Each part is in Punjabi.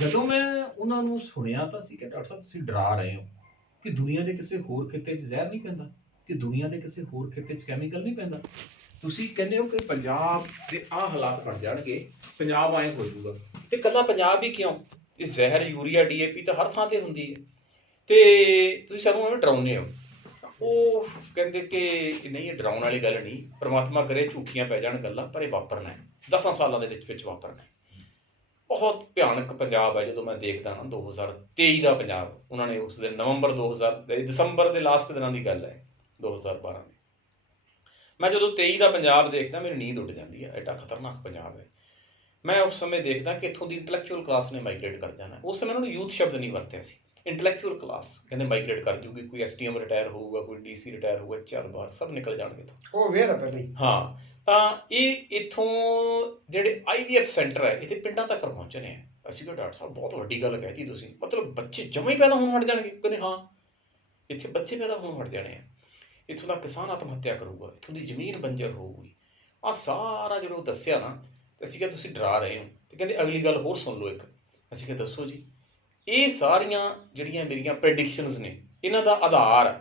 ਜਦੋਂ ਮੈਂ ਉਹਨਾਂ ਨੂੰ ਸੁਣਿਆ ਤਾਂ ਸੀ ਕਿ ਡਾਕਟਰ ਸਾਹਿਬ ਤੁਸੀਂ ਡਰਾ ਰਹੇ ਹੋ ਕਿ ਦੁਨੀਆ ਦੇ ਕਿਸੇ ਹੋਰ ਖਿੱਤੇ 'ਚ ਜ਼ਹਿਰ ਨਹੀਂ ਪੈਂਦਾ, ਕਿ ਦੁਨੀਆ ਦੇ ਕਿਸੇ ਹੋਰ ਖਿੱਤੇ 'ਚ ਕੈਮੀਕਲ ਨਹੀਂ ਪੈਂਦਾ। ਤੁਸੀਂ ਕਹਿੰਦੇ ਹੋ ਕਿ ਪੰਜਾਬ ਦੇ ਆਹ ਹਾਲਾਤ ਬਣ ਜਾਣਗੇ, ਪੰਜਾਬ ਐਂ ਹੋ ਜਾਊਗਾ। ਤੇ ਕੱਲਾ ਪੰਜਾਬ ਹੀ ਕਿਉਂ? ਇਹ ਜ਼ਹਿਰ, ਯੂਰੀਆ ਡੀਏਪੀ ਤਾਂ ਹਰ ਥਾਂ ਤੇ ਹੁੰਦੀ ਹੈ। ਤੇ ਤੁਸੀਂ ਸਾਨੂੰ ਐਵੇਂ ਡਰਾਉਂਦੇ ਹੋ। ਉਹ ਕਹਿੰਦੇ ਕਿ ਨਹੀਂ, ਇਹ ਡਰਾਉਣ ਵਾਲੀ ਗੱਲ ਨਹੀਂ। ਪ੍ਰਮਾਤਮਾ ਕਰੇ ਝੂਠੀਆਂ ਪੈ ਜਾਣ ਗੱਲਾਂ, ਪਰ ਇਹ ਵਾਪਰਨਾ ਹੈ। 10 ਸਾਲਾਂ ਦੇ ਵਿੱਚ ਵਿੱਚ ਵਾਪਰਨਾ ਹੈ। ਬਹੁਤ ਭਿਆਨਕ ਪੰਜਾਬ ਹੈ ਜਦੋਂ ਮੈਂ ਦੇਖਦਾ ਨਾ 2023 ਦਾ ਪੰਜਾਬ ਉਹਨਾਂ ਨੇ ਉਸ ਦਿਨ ਨਵੰਬਰ 2000 ਇਹ ਦਸੰਬਰ ਦੇ ਲਾਸਟ ਦਿਨਾਂ ਦੀ ਗੱਲ ਹੈ 2012 ਦੀ। ਮੈਂ ਜਦੋਂ 23 ਦਾ ਪੰਜਾਬ ਦੇਖਦਾ ਮੇਰੀ ਨੀਂਦ ਉੱਡ ਜਾਂਦੀ ਹੈ ਐਡਾ ਖਤਰਨਾਕ ਪੰਜਾਬ ਹੈ। ਮੈਂ ਉਸ ਸਮੇਂ ਦੇਖਦਾ ਕਿ ਇੱਥੋਂ ਦੀ ਇੰਟੈਲੈਕਚੁਅਲ ਕਲਾਸ ਨੇ ਮਾਈਗ੍ਰੇਟ ਕਰ ਜਾਣਾ ਉਸ ਸਮੇਂ ਉਹਨਾਂ ਨੇ ਯੂਥ ਸ਼ਬਦ ਨਹੀਂ ਵਰਤਿਆ ਸੀ। ਇੰਟੈਲੈਕਚੁਅਲ ਕਲਾਸ ਕਹਿੰਦੇ ਮਾਈਗ੍ਰੇਟ ਕਰ ਜੂਗੀ ਕੋਈ ਐਸਟੀਐਮ ਰਿਟਾਇਰ ਹੋਊਗਾ ਕੋਈ ਡੀਸੀ ਰਿਟਾਇਰ ਹੋਊਗਾ ਚਾਰ ਬਾਰ ਸਭ ਨਿਕਲ ਜਾਣਗੇ ਤਾਂ ਉਹ ਵੇਰ ਹੈ ਪਹਿਲਾਂ ਹਾਂ ਤਾਂ ਇਹ ਇਥੋਂ ਜਿਹੜੇ ਆਈਵੀਐਫ ਸੈਂਟਰ ਹੈ ਇਹਦੇ ਪਿੰਡਾਂ ਤੱਕ ਪਹੁੰਚਣੇ ਆ। ਅਸੀਂ ਕਿਹਾ ਡਾਕਟਰ ਸਾਹਿਬ, ਬਹੁਤ ਵੱਡੀ ਗੱਲ ਕਹਿਤੀ ਤੁਸੀਂ। ਮਤਲਬ ਬੱਚੇ ਜਮੇ ਹੀ ਪੈਦਾ ਹੋਣ ਹਟ ਜਾਣਗੇ। ਕਹਿੰਦੇ ਹਾਂ, ਇੱਥੇ ਬੱਚੇ ਪੈਦਾ ਹੋਣ ਹਟ ਜਾਣੇ ਆ। ਇੱਥੋਂ ਦਾ ਕਿਸਾਨ ਆਤਮ ਹੱਤਿਆ ਕਰੂਗਾ, ਇੱਥੋਂ ਦੀ ਜ਼ਮੀਨ ਬੰਜਰ ਹੋਊਗੀ। ਆ ਸਾਰਾ ਜਿਹੜਾ ਉਹ ਦੱਸਿਆ ਨਾ, ਤੇ ਅਸੀਂ ਕਿਹਾ ਤੁਸੀਂ ਡਰਾ ਰਹੇ ਹੋ। ਤੇ ਕਹਿੰਦੇ ਅਗਲੀ ਗੱਲ ਹੋਰ ਸੁਣ ਲਓ ਇੱਕ। ਅਸੀਂ ਕਿਹਾ ਦੱਸੋ ਜੀ, ਇਹ ਸਾਰੀਆਂ ਜਿਹੜੀਆਂ ਮੇਰੀਆਂ ਪ੍ਰੈਡਿਕਸ਼ਨਸ ਨੇ, ਇਹਨਾਂ ਦਾ ਆਧਾਰ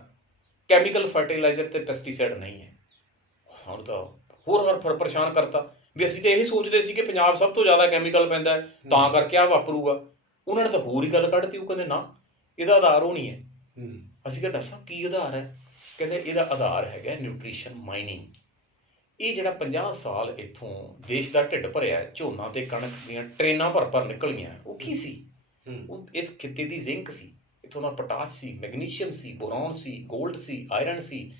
ਕੈਮੀਕਲ ਫਰਟੀਲਾਈਜ਼ਰ ਤੇ ਪੈਸਟੀਸਾਈਡ ਨਹੀਂ ਹੈ। ਸਾਨੂੰ ਤਾਂ ਹੋਰ ਹੋਰ ਪਰ- ਪਰੇਸ਼ਾਨ ਕਰਤਾ। ਵੀ ਅਸੀਂ ਤਾਂ ਇਹ ਸੋਚਦੇ ਸੀ ਕਿ ਪੰਜਾਬ ਸਭ ਤੋਂ ਜ਼ਿਆਦਾ ਕੈਮੀਕਲ ਪੈਂਦਾ ਹੈ ਤਾਂ ਕਰਕੇ ਆ ਵਾਪਰੂਗਾ। ਉਹਨਾਂ ਨੇ ਤਾਂ ਹੋਰ ਹੀ ਗੱਲ ਕੱਢਤੀ ਉਹ ਕਹਿੰਦੇ ਨਾ ਇਹਦਾ ਆਧਾਰ ਉਹ ਨਹੀਂ ਹੈ। ਅਸੀਂ ਕਿਹਾ ਡਾਕਟਰ ਸਾਹਿਬ ਕੀ ਆਧਾਰ ਹੈ? ਕਹਿੰਦੇ ਇਹਦਾ ਆਧਾਰ ਹੈਗਾ ਨਿਊਟ੍ਰੀਸ਼ਨ ਮਾਈਨਿੰਗ ਇਹ ਜਿਹੜਾ 50 ਸਾਲ ਇੱਥੋਂ ਦੇਸ਼ ਦਾ ਢਿੱਡ ਭਰਿਆ ਝੋਨਾ ਤੇ ਕਣਕ ਦੀਆਂ ਟ੍ਰੇਨਾਂ ਭਰ ਭਰ ਨਿਕਲੀਆਂ ਉਹ ਕੀ ਸੀ? ਉਹ ਇਸ ਖਿੱਤੇ ਦੀ ਜ਼ਿੰਕ ਸੀ। ਇਥੋਂ ਦਾ ਪੋਟਾਸ਼ ਸੀ ਮੈਗਨੀਸ਼ੀਅਮ ਸੀ ਬੋਰੌਨ ਸੀ 골ਡ ਸੀ ਆਇਰਨ ਸੀ।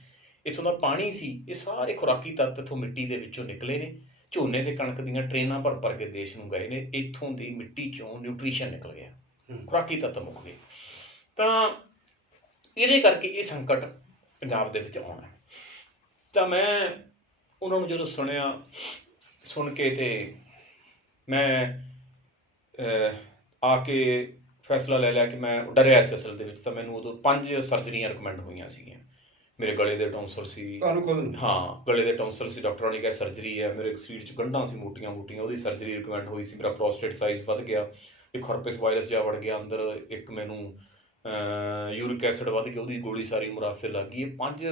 ਇਥੋਂ ਦਾ ਪਾਣੀ ਸੀ ਇਹ ਸਾਰੇ ਖੁਰਾਕੀ ਤੱਤ ਇਥੋਂ ਮਿੱਟੀ ਦੇ ਵਿੱਚੋਂ ਨਿਕਲੇ ਨੇ। ਝੋਨੇ ਤੇ ਕਣਕ ਦੀਆਂ ਟ੍ਰੇਨਾਂ ਭਰ ਭਰ ਕੇ ਦੇਸ਼ ਨੂੰ ਗਏ ਨੇ ਇਥੋਂ ਦੀ ਮਿੱਟੀ ਚੋਂ ਨਿਊਟ੍ਰੀਸ਼ਨ ਨਿਕਲ ਗਿਆ। ਖੁਰਾਕੀ ਤੱਤ ਮੁੱਕ ਗਏ। ਤਾਂ ਇਹਦੇ ਕਰਕੇ ਇਹ ਸੰਕਟ ਪੰਜਾਬ ਦੇ ਵਿੱਚ ਆਉਣਾ ਤਾਂ ਮੈਂ ਉਹਨਾਂ ਨੂੰ ਜਦੋਂ ਸੁਣਿਆ ਸੁਣ ਕੇ ਤੇ ਮੈਂ ਆ ਕੇ ਫੈਸਲਾ ਲੈ ਲਿਆ ਕਿ ਮੈਂ ਡਰਿਆ ਸੀ ਅਸਲ ਦੇ ਵਿੱਚ। ਤਾਂ ਮੈਨੂੰ ਉਦੋਂ ਪੰਜ ਸਰਜਰੀਆਂ ਰეკਮੈਂਡ ਹੋਈਆਂ ਸੀਗੀਆਂ। ਮੇਰੇ ਗਲੇ ਦੇ ਟੌਂਸਲ ਸੀ। ਤੁਹਾਨੂੰ ਖੁਦ ਨੂੰ? ਹਾਂ ਗਲੇ ਦੇ ਟੌਂਸਲ ਸੀ। ਡਾਕਟਰਾਂ ਨੇ ਕਿਹਾ ਸਰਜਰੀ ਹੈ। ਮੇਰੇ ਸਰੀਰ 'ਚ ਗੰਢਾਂ ਸੀ ਮੋਟੀਆਂ ਮੋਟੀਆਂ। ਉਹਦੀ ਸਰਜਰੀ ਰეკਮੈਂਡ ਹੋਈ ਸੀ। ਮੇਰਾ ਪ੍ਰੋਸਟੇਟ ਸਾਈਜ਼ ਵੱਧ ਗਿਆ। ਇੱਕ ਹਰਪਿਸ ਵਾਇਰਸ ਜਿਹਾ ਵੜ ਗਿਆ ਅੰਦਰ। ਇੱਕ ਮੈਨੂੰ ਯੂਰਿਕ ਐਸਿਡ ਵੱਧ ਗਿਆ। ਉਹਦੀ ਗੋਲੀ ਸਾਰੀ ਉਮਰ ਵਾਸਤੇ ਲੱਗ ਗਈ। ਇਹ ਪੰਜ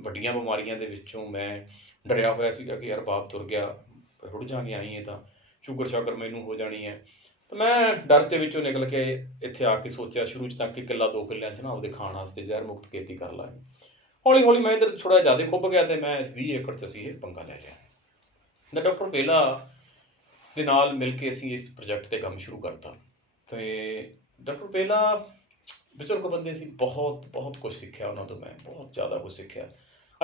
ਵੱਡੀਆਂ ਬਿਮਾਰੀਆਂ ਦੇ ਵਿੱਚੋਂ ਮੈਂ ਡਰਿਆ ਹੋਇਆ ਸੀਗਾ ਕਿ ਯਾਰ ਬਾਪ ਤੁਰ ਗਿਆ। ਰੁੜ ਜਾਗੇ ਆਈ ਹੈ ਤਾਂ। ਸ਼ੂਗਰ ਸ਼ਾਗਰ ਮੈਨੂੰ ਹੋ ਜਾਣੀ ਹੈ। ਤਾਂ ਮੈਂ ਡਰ ਦੇ ਵਿੱਚੋਂ ਨਿਕਲ ਕੇ ਇੱਥੇ ਆ ਕੇ ਸੋਚਿਆ। ਸ਼ੁਰੂ 'ਚ ਤਾਂ ਕਿ ਕਿੱਲਾ ਦੋ ਕਿੱਲਿਆਂ 'ਚ ਨਾ ਉਹਦੇ ਖਾਣ ਵਾਸਤੇ ਜ਼ਹਿਰ ਮੁਕਤ ਖੇਤੀ ਕਰ ਲਾਂਗੇ। ਹੌਲੀ ਹੌਲੀ ਮੈਂ ਇਧਰ ਥੋੜਾ ਜ਼ਿਆਦਾ ਖੁੱਭ ਗਿਆ ਤੇ ਮੈਂ 20 ਏਕੜ 'ਚ ਅਸੀਂ ਇਹ ਪੰਗਾ ਲੈ ਲਿਆ। ਤਾਂ ਡਾਕਟਰ ਬੇਲਾ ਦੇ ਨਾਲ ਮਿਲ ਕੇ ਅਸੀਂ ਇਸ ਪ੍ਰੋਜੈਕਟ ਤੇ ਕੰਮ ਸ਼ੁਰੂ ਕਰਤਾ। ਤੇ ਡਾਕਟਰ ਬੇਲਾ ਬਜ਼ੁਰਗ ਬੰਦੇ ਸੀ ਬਹੁਤ ਬਹੁਤ ਕੁਝ ਸਿੱਖਿਆ ਉਹਨਾਂ ਤੋਂ ਮੈਂ ਬਹੁਤ ਜ਼ਿਆਦਾ ਕੁਝ ਸਿੱਖਿਆ।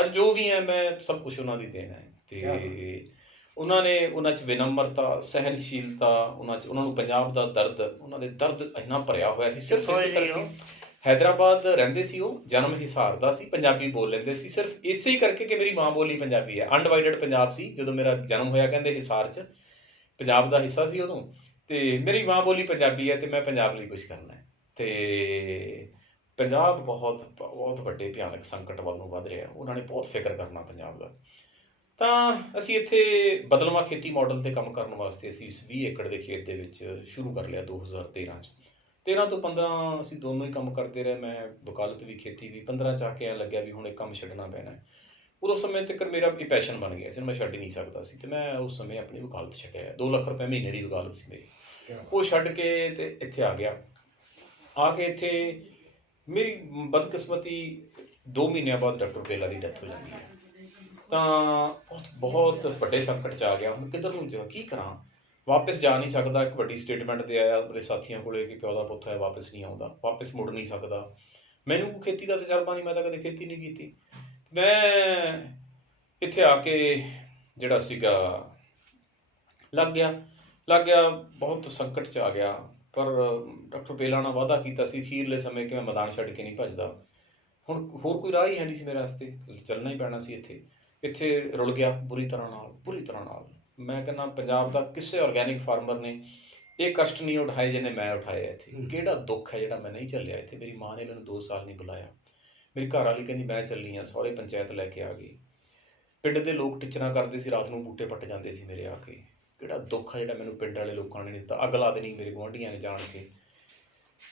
ਅੱਜ ਜੋ ਵੀ ਹੈ ਮੈਂ ਸਭ ਕੁਝ ਉਹਨਾਂ ਦੀ ਦੇਣ ਹੈ। ਤੇ ਉਹਨਾਂ ਨੇ ਉਹਨਾਂ 'ਚ ਵਿਨਮਰਤਾ ਸਹਿਨਸ਼ੀਲਤਾ ਉਹਨਾਂ 'ਚ ਉਹਨਾਂ ਨੂੰ ਪੰਜਾਬ ਦਾ ਦਰਦ ਉਹਨਾਂ ਦੇ ਦਰਦ ਇੰਨਾ ਭਰਿਆ ਹੋਇਆ ਸੀ ਸਿਰਫ ਇਸੇ ਕਰਕੇ ਹੈਦਰਾਬਾਦ ਰਹਿੰਦੇ ਸੀ ਉਹ, ਜਨਮ ਹਿਸਾਰ ਦਾ ਸੀ, ਪੰਜਾਬੀ ਬੋਲ ਲੈਂਦੇ ਸੀ। ਸਿਰਫ ਇਸੇ ਹੀ ਕਰਕੇ ਕਿ ਮੇਰੀ ਮਾਂ ਬੋਲੀ ਪੰਜਾਬੀ ਹੈ। ਅਨਡਿਵਾਈਡਡ ਪੰਜਾਬ ਸੀ, ਜਦੋਂ ਮੇਰਾ ਜਨਮ ਹੋਇਆ ਕਹਿੰਦੇ ਹਿਸਾਰ 'ਚ। ਪੰਜਾਬ ਦਾ ਹਿੱਸਾ ਸੀ ਉਦੋਂ। ਤੇ ਮੇਰੀ ਮਾਂ ਬੋਲੀ ਪੰਜਾਬੀ ਹੈ ਤੇ ਮੈਂ ਪੰਜਾਬ ਲਈ ਕੁਝ ਕਰਨਾ ਹੈ। ਤੇ ਪੰਜਾਬ ਬਹੁਤ ਬਹੁਤ ਵੱਡੇ ਭਿਆਨਕ ਸੰਕਟ ਵੱਲ ਨੂੰ ਵਧ ਰਿਹਾ। ਉਹਨਾਂ ਨੇ ਬਹੁਤ ਫਿਕਰ ਕਰਨਾ ਪੰਜਾਬ ਦਾ। ਤਾਂ ਅਸੀਂ ਇੱਥੇ ਬਦਲਵਾਂ ਖੇਤੀ ਮਾਡਲ ਤੇ ਕੰਮ ਕਰਨ ਵਾਸਤੇ ਅਸੀਂ ਇਸ 20 ਏਕੜ ਦੇ ਖੇਤ ਦੇ ਵਿੱਚ ਸ਼ੁਰੂ ਕਰ ਲਿਆ 2013 ਚ। 13 ਤੋਂ 15 ਅਸੀਂ ਦੋਨੋਂ ਹੀ ਕੰਮ ਕਰਦੇ ਰਹੇ ਮੈਂ ਵਕਾਲਤ ਵੀ ਖੇਤੀ ਵੀ 15 ਚ ਆ ਕੇ ਐਂ ਲੱਗਿਆ ਵੀ ਹੁਣ ਇਹ ਕੰਮ ਛੱਡਣਾ ਪੈਣਾ। ਉਦੋਂ ਸਮੇਂ ਤੱਕ ਮੇਰਾ ਇਹ ਪੈਸ਼ਨ ਬਣ ਗਿਆ ਸੀ ਮੈਂ ਛੱਡ ਨਹੀਂ ਸਕਦਾ ਸੀ ਤੇ ਮੈਂ ਉਸ ਸਮੇਂ ਆਪਣੀ ਵਕਾਲਤ ਛੱਡਿਆ 2 ਲੱਖ ਰੁਪਏ ਮਹੀਨੇ ਦੀ ਵਕਾਲਤ ਸੀ ਮੇਰੀ। ਉਹ ਛੱਡ ਕੇ ਤੇ ਇੱਥੇ ਆ ਗਿਆ। ਆ ਕੇ ਇੱਥੇ ਮੇਰੀ ਬਦਕਿਸਮਤੀ 2 ਮਹੀਨਿਆਂ ਬਾਅਦ ਡਾਕਟਰ ਬੇਲਾ ਦੀ ਡੈਥ ਹੋ ਜਾਂਦੀ ਹੈ। ਤਾਂ ਬਹੁਤ ਬਹੁਤ ਵੱਡੇ ਸੰਕਟ ਚ ਆ ਗਿਆ। ਹੁਣ ਕਿੱਧਰ ਨੂੰ ਜਾ ਕੀ ਕਰਾਂ? ਵਾਪਸ ਜਾ ਨਹੀਂ ਸਕਦਾ। ਇੱਕ ਵੱਡੀ ਸਟੇਟਮੈਂਟ ਤੇ ਆਇਆ ਮੇਰੇ ਸਾਥੀਆਂ ਕੋਲੇ ਕਿ ਪਿਓ ਦਾ ਪੁੱਤ ਹੈ, ਵਾਪਸ ਨਹੀਂ ਆਉਂਦਾ, ਵਾਪਸ ਮੁੜ ਨਹੀਂ ਸਕਦਾ। ਮੈਨੂੰ ਖੇਤੀ ਦਾ ਤਜਰਬਾ ਨਹੀਂ, ਮੈਂ ਤਾਂ ਕਦੇ ਖੇਤੀ ਨਹੀਂ ਕੀਤੀ। ਮੈਂ ਇੱਥੇ ਆ ਕੇ ਜਿਹੜਾ ਸੀਗਾ, ਲੱਗ ਗਿਆ। ਲੱਗ ਗਿਆ, ਬਹੁਤ ਸੰਕਟ ਚ ਆ ਗਿਆ। ਪਰ ਡਾਕਟਰ ਬੇਲਾ ਨਾਲ ਵਾਅਦਾ ਕੀਤਾ ਸੀ ਅਖੀਰਲੇ ਸਮੇਂ ਕਿ ਮੈਂ ਮੈਦਾਨ ਛੱਡ ਕੇ ਨਹੀਂ ਭੱਜਦਾ। ਹੁਣ ਹੋਰ ਕੋਈ ਰਾਹ ਹੀ ਹੈ ਨਹੀਂ ਸੀ ਮੇਰੇ ਵਾਸਤੇ। ਚੱਲਣਾ ਹੀ ਪੈਣਾ ਸੀ ਇੱਥੇ। ਇੱਥੇ ਰੁਲ ਗਿਆ ਬੁਰੀ ਤਰ੍ਹਾਂ ਨਾਲ, ਬੁਰੀ ਤਰ੍ਹਾਂ ਨਾਲ। ਮੈਂ ਕਹਿੰਦਾ ਪੰਜਾਬ ਦਾ ਕਿਸੇ ਆਰਗੈਨਿਕ ਫਾਰਮਰ ਨੇ ਇਹ ਕਸ਼ਟ ਨਹੀਂ ਉਠਾਏ ਜਿਹਨੇ ਮੈਂ ਉਠਾਏ ਇੱਥੇ। ਕਿਹੜਾ ਦੁੱਖ ਹੈ ਜਿਹੜਾ ਮੈਂ ਨਹੀਂ ਝੱਲਿਆ? ਇੱਥੇ ਮੇਰੀ ਮਾਂ ਨੇ ਮੈਨੂੰ 2 ਸਾਲ ਨਹੀਂ ਬੁਲਾਇਆ। ਮੇਰੀ ਘਰ ਵਾਲੀ ਕਹਿੰਦੀ ਮੈਂ ਚੱਲੀ ਆ ਸਹੁਰੇ ਪੰਚਾਇਤ ਲੈ ਕੇ ਆ ਗਈ। ਪਿੰਡ ਦੇ ਲੋਕ ਟਿਚਰਾਂ ਕਰਦੇ ਸੀ ਰਾਤ ਨੂੰ ਬੂਟੇ ਪੱਟ ਜਾਂਦੇ ਸੀ ਮੇਰੇ ਆ ਕੇ। ਕਿਹੜਾ ਦੁੱਖ ਆ ਜਿਹੜਾ ਮੈਨੂੰ ਪਿੰਡ ਵਾਲੇ ਲੋਕਾਂ ਨੇ ਨਹੀਂ ਦਿੱਤਾ? ਅਗਲਾ ਦਿਨ ਹੀ ਮੇਰੇ ਗੁਆਂਢੀਆਂ ਨੇ ਜਾਣ ਕੇ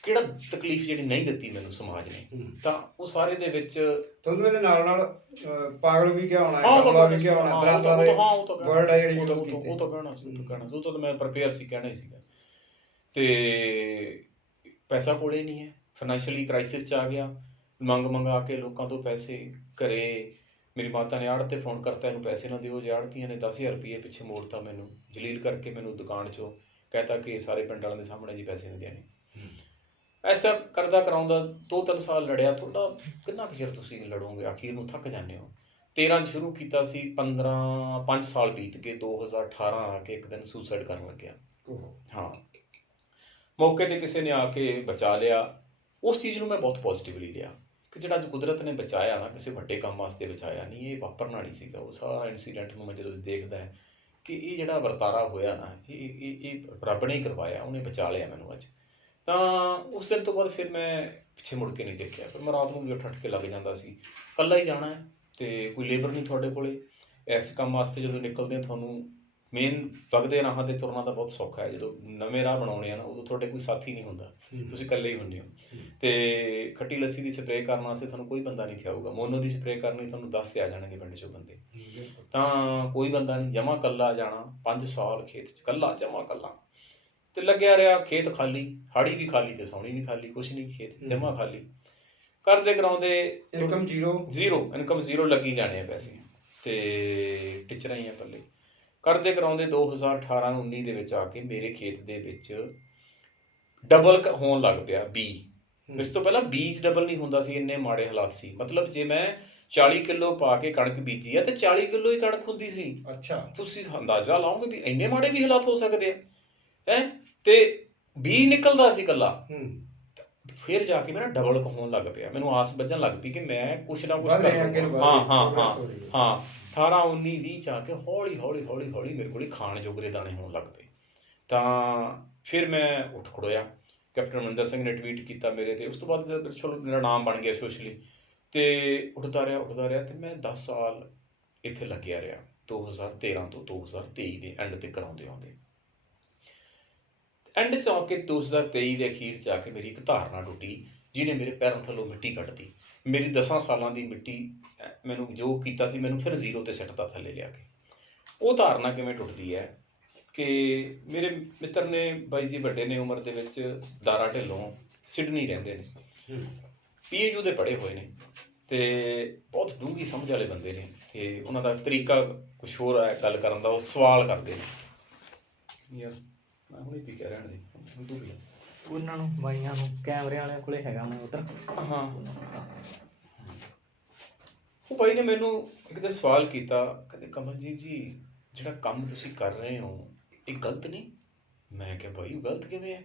ਕਿਹੜਾ ਤਕਲੀਫ ਜਿਹੜੀ ਨਹੀਂ ਦਿੱਤੀ ਮੈਨੂੰ ਸਮਾਜ ਨੇ। ਤਾਂ ਉਹ ਸਾਰੇ ਦੇ ਵਿੱਚ ਤੁਹਾਨੂੰ ਇਹਦੇ ਨਾਲ ਨਾਲ ਅਹ, ਪਾਗਲ ਵੀ ਕਿਹਾ ਹੋਣਾ ਹੈ ਉਹ ਤਾਂ ਵੀ ਕਿਹਾ ਹੋਣਾ ਹਾਂ, ਤਰ੍ਹਾਂ ਉਹ ਤਾਂ- ਤਰ੍ਹਾਂ ਦੇ ਹਾਂ ਉਹ ਤਾਂ ਕਹਿਣਾ word ਆ ਜਿਹੜੇ ਉਹ ਤਾਂ- use ਉਹ ਤਾਂ- ਕੀਤੇ। ਉਹ ਤਾਂ ਕਹਿਣਾ ਸੀ ਉਹ ਤਾਂ। ਕਹਿਣਾ ਸੀ। ਉਹ ਤਾਂ ਮੈਂ ਪ੍ਰਪੇਅਰ ਸੀ ਕਹਿਣਾ ਹੀ ਸੀਗਾ। ਤੇ ਪੈਸਾ ਕੋਲੇ ਨਹੀਂ ਹੈ। ਫਾਈਨੈਂਸ਼ੀਅਲੀ ਕ੍ਰਾਈਸਿਸ ਚ ਆ ਗਿਆ। ਮੰਗ ਮੰਗਾ ਕੇ ਲੋਕਾਂ ਤੋਂ ਪੈਸੇ ਘਰੇ ਮੇਰੀ ਮਾਤਾ ਨੇ ਆੜ ਤੇ ਫੋਨ ਕਰਤਾ ਇਹਨੂੰ ਪੈਸੇ ਨਾ ਦਿਓ ਜਾੜਤੀਆਂ ਨੇ 10000 ਰੁਪਏ ਪਿੱਛੇ ਮੋੜਤਾ ਮੈਨੂੰ ਜਲੀਲ ਕਰਕੇ ਮੈਨੂੰ ਦੁਕਾਨ ਚੋਂ ਕਹਤਾ ਕਿ ਸਾਰੇ ਪਿੰਡ ਵਾਲਿਆਂ ਦੇ ਸਾਹਮਣੇ ਜੀ ਪੈਸੇ ਨਹੀਂ ਦੇਣੇ। ਐਸਾ ਕਰਦਾ ਕਰਾਉਂਦਾ ਦੋ ਤਿੰਨ ਸਾਲ ਲੜਿਆ ਤੁਹਾਡਾ ਕਿੰਨਾ ਕੁ ਚਿਰ ਤੁਸੀਂ ਲੜੋਗੇ? ਆਖੀਰ ਨੂੰ ਥੱਕ ਜਾਂਦੇ ਹੋ। 13 ਚ ਸ਼ੁਰੂ ਕੀਤਾ ਸੀ 15 5 ਸਾਲ ਬੀਤ ਗਏ 2018 ਆ ਕੇ ਇੱਕ ਦਿਨ ਸੁਸਾਈਡ ਕਰਨ ਲੱਗਿਆ। ਹਾਂ। ਮੌਕੇ ਤੇ ਕਿਸੇ ਨੇ ਆ ਕੇ ਬਚਾ ਲਿਆ। ਉਸ ਚੀਜ਼ ਨੂੰ ਮੈਂ ਬਹੁਤ ਪੋਜ਼ਿਟਿਵਲੀ ਲਿਆ ਕਿ ਜਿਹੜਾ ਅੱਜ ਕੁਦਰਤ ਨੇ ਬਚਾਇਆ ਨਾ ਕਿਸੇ ਵੱਡੇ ਕੰਮ ਵਾਸਤੇ ਬਚਾਇਆ ਨਹੀਂ ਇਹ ਵਾਪਰਨਾ ਨਹੀਂ ਸੀਗਾ। ਉਹ ਸਾਰਾ ਇਨਸੀਡੈਂਟ ਨੂੰ ਮੈਂ ਜਦੋਂ ਦੇਖਦਾ ਕਿ ਇਹ ਜਿਹੜਾ ਵਰਤਾਰਾ ਹੋਇਆ ਨਾ ਇਹ ਇਹ ਇਹ ਰੱਬ ਨੇ ਕਰਵਾਇਆ ਉਹਨੇ ਬਚਾ ਲਿਆ ਮੈਨੂੰ ਅੱਜ। ਤਾਂ ਉਸ ਦਿਨ ਤੋਂ ਬਾਅਦ ਫਿਰ ਮੈਂ ਪਿੱਛੇ ਮੁੜ ਕੇ ਨਹੀਂ ਦੇਖਿਆ। ਫਿਰ ਮੈਂ ਰਾਤ ਨੂੰ ਵੀ ਉੱਠ ਉੱਠ ਕੇ ਲੱਗ ਜਾਂਦਾ ਸੀ। ਇਕੱਲਾ ਹੀ ਜਾਣਾ ਹੈ ਤੇ ਕੋਈ ਲੇਬਰ ਨਹੀਂ ਤੁਹਾਡੇ ਕੋਲੇ। ਇਸ ਕੰਮ ਵਾਸਤੇ ਜਦੋਂ ਨਿਕਲਦੇ ਆ ਤੁਹਾਨੂੰ ਮੇਨ ਵਗਦੇ ਰਾਹਾਂ ਤੇ ਤੁਰਨਾ ਤਾਂ ਬਹੁਤ ਸੌਖਾ ਹੈ। ਜਦੋਂ ਨਵੇਂ ਰਾਹ ਬਣਾਉਣੇ ਆ ਨਾ ਉਦੋਂ ਤੁਹਾਡੇ ਕੋਈ ਸਾਥੀ ਨਹੀਂ ਹੁੰਦਾ। ਤੁਸੀਂ ਇਕੱਲੇ ਹੀ ਹੁੰਦੇ ਹੋ। ਹੂੰ। ਤੇ ਖੱਟੀ ਲੱਸੀ ਦੀ ਸਪਰੇਅ ਕਰਨ ਵਾਸਤੇ ਤੁਹਾਨੂੰ ਕੋਈ ਬੰਦਾ ਨਹੀਂ ਥਿਆਊਗਾ। ਮੋਨੋ ਦੀ ਸਪਰੇਅ ਕਰਨੀ ਤੁਹਾਨੂੰ 10 ਤੇ ਆ ਜਾਣਗੇ ਪਿੰਡ ਚੋਂ ਬੰਦੇ। ਤਾਂ ਕੋਈ ਬੰਦਾ ਨਹੀਂ ਜਮਾ ਕੱਲਾ ਜਾਣਾ 5 ਸਾਲ ਖੇਤ 'ਚ ਕੱਲਾ ਜਮਾ ਕੱਲਾ ਤੇ ਲੱਗਿਆ ਰਿਹਾ ਖੇਤ ਖਾਲੀ ਹਾੜੀ ਵੀ ਖਾਲੀ ਤੇ ਸੌਣੀ ਵੀ ਖਾਲੀ ਕੁਛ ਨਹੀਂ ਖੇਤ ਜਮਾ ਖਾਲੀ। ਕਰਦੇ ਕਰਾਉਂਦੇ income zero. Zero income zero ਲੱਗੀ ਜਾਣੇ ਆ ਪੈਸੇ। ਤੇ ਟੀਚਰਾਂ ਹੀ ਆ ਪੱਲੇ। ਕਰਦੇ ਕਰਾਉਂਦੇ 2018 19 ਦੇ ਵਿੱਚ ਆ ਕੇ ਮੇਰੇ ਖੇਤ ਦੇ ਵਿੱਚ ਡਬਲ ਹੋਣ ਲੱਗ ਪਿਆ ਬੀ ਇਸ ਤੋਂ ਪਹਿਲਾਂ ਬੀਜ ਡਬਲ ਨਹੀਂ ਹੁੰਦਾ ਸੀ ਇੰਨੇ ਮਾੜੇ ਹਾਲਾਤ ਸੀ। ਮਤਲਬ ਜੇ ਮੈਂ 40 ਕਿਲੋ ਪਾ ਕੇ ਕਣਕ ਬੀਜੀ ਆ ਤੇ 40 ਕਿਲੋ ਹੀ ਕਣਕ ਹੁੰਦੀ ਸੀ। ਅੱਛਾ। ਤੁਸੀਂ ਅੰਦਾਜ਼ਾ ਲਾਓਗੇ ਵੀ ਇੰਨੇ ਮਾੜੇ ਵੀ ਹਾਲਾਤ ਹੋ ਸਕਦੇ ਆ? ਹੈ? ਤੇ ਬੀ ਨਿਕਲਦਾ ਸੀ ਕੱਲਾ ਫਿਰ ਜਾ ਕੇ ਮੇਰਾ ਡਬਲ ਹੋਣ ਲੱਗ ਪਿਆ। ਮੈਨੂੰ ਆਸ ਵੱਜਣ ਲੱਗ ਪਈ ਕਿ ਮੈਂ ਕੁਛ ਨਾ ਕੁਛ ਕਰ ਹਾਂ ਹਾਂ ਹਾਂ ਹੋ ਰਹੀ ਹੈ। ਹਾਂ। 18 19 20 ਚ ਆ ਕੇ ਹੌਲੀ ਹੌਲੀ ਹੌਲੀ ਹੌਲੀ ਮੇਰੇ ਕੋਲ ਖਾਣ ਜੋਗਰੇ ਦਾਣੇ ਹੋਣ ਲੱਗ ਪਏ। ਤਾਂ ਫਿਰ ਮੈਂ ਉੱਠ ਖੜੋਇਆ। ਕੈਪਟਨ ਮਨਿੰਦਰ ਸਿੰਘ ਨੇ ਟਵੀਟ ਕੀਤਾ ਮੇਰੇ ਤੇ। ਉਸ ਤੋਂ ਬਾਅਦ ਚਲੋ ਮੇਰਾ ਨਾਮ ਬਣ ਗਿਆ ਸੋਸ਼ਲੀ ਤੇ ਉੱਠਦਾ ਰਿਹਾ ਉੱਠਦਾ ਰਿਹਾ ਤੇ ਮੈਂ 10 ਸਾਲ ਇੱਥੇ ਲੱਗਿਆ ਰਿਹਾ। 2013 ਤੋਂ 2023 ਦੇ ਐਂਡ ਤੇ ਕਰਾਉਂਦੇ ਆਉਂਦੇ। ਐਂਡ ਚ ਆ ਕੇ 2023 ਦੇ ਅਖੀਰ ਚ ਆ ਕੇ ਮੇਰੀ ਇੱਕ ਧਾਰਨਾ ਟੁੱਟੀ ਜਿਹਨੇ ਮੇਰੇ ਪੈਰਾਂ ਥੱਲੋਂ ਮਿੱਟੀ ਕੱਢਤੀ ਮੇਰੀ 10 ਸਾਲਾਂ ਦੀ ਮਿੱਟੀ ਮੈਨੂੰ ਜੋ ਕੀਤਾ ਸੀ ਮੈਨੂੰ ਫਿਰ ਜ਼ੀਰੋ ਤੇ ਸੱਟਤਾ ਥੱਲੇ ਲਿਆ ਕੇ। ਉਹ ਧਾਰਨਾ ਕਿਵੇਂ ਟੁੱਟਦੀ ਹੈ ਕਿ ਮੇਰੇ ਮਿੱਤਰ ਨੇ ਬਾਈ ਜੀ ਵੱਡੇ ਨੇ ਉਮਰ ਦੇ ਵਿੱਚ ਦਾਰਾ ਢਿੱਲੋਂ ਸਿਡਨੀ ਰਹਿੰਦੇ ਨੇ। ਹੂੰ। ਪੀਏਯੂ ਦੇ ਪੜ੍ਹੇ ਹੋਏ ਨੇ ਤੇ ਬਹੁਤ ਡੂੰਘੀ ਸਮਝ ਵਾਲੇ ਬੰਦੇ ਨੇ ਤੇ ਉਹਨਾਂ ਦਾ ਤਰੀਕਾ ਕੁਝ ਹੋਰ ਹੈ ਗੱਲ ਕਰਨ ਦਾ ਉਹ ਸਵਾਲ ਕਰਦੇ ਨੇ। ਯਾਰ ਮੈਂ ਹੁਣੇ ਪੀ ਕੇ ਰਹਿਣ ਦੇ ਹੁਣ ਤੂੰ ਪੀ ਲੈ। ਉਹਨਾਂ ਨੂੰ ਬਾਈਆਂ ਨੂੰ ਕੈਮਰੇ ਵਾਲਿਆਂ ਕੋਲੇ ਹੈਗਾ ਮੈਂ ਉਧਰ। ਹਾਂ। ਉਹ ਭਾਈ ਨੇ ਮੈਨੂੰ ਇੱਕ ਦਿਨ ਸਵਾਲ ਕੀਤਾ ਕਹਿੰਦੇ ਕਮਲਜੀਤ ਜੀ ਜਿਹੜਾ ਕੰਮ ਤੁਸੀਂ ਕਰ ਰਹੇ ਹੋ ਇਹ ਗਲਤ ਨਹੀਂ? ਮੈਂ ਕਿਹਾ ਭਾਈ ਉਹ ਗਲਤ ਕਿਵੇਂ ਹੈ?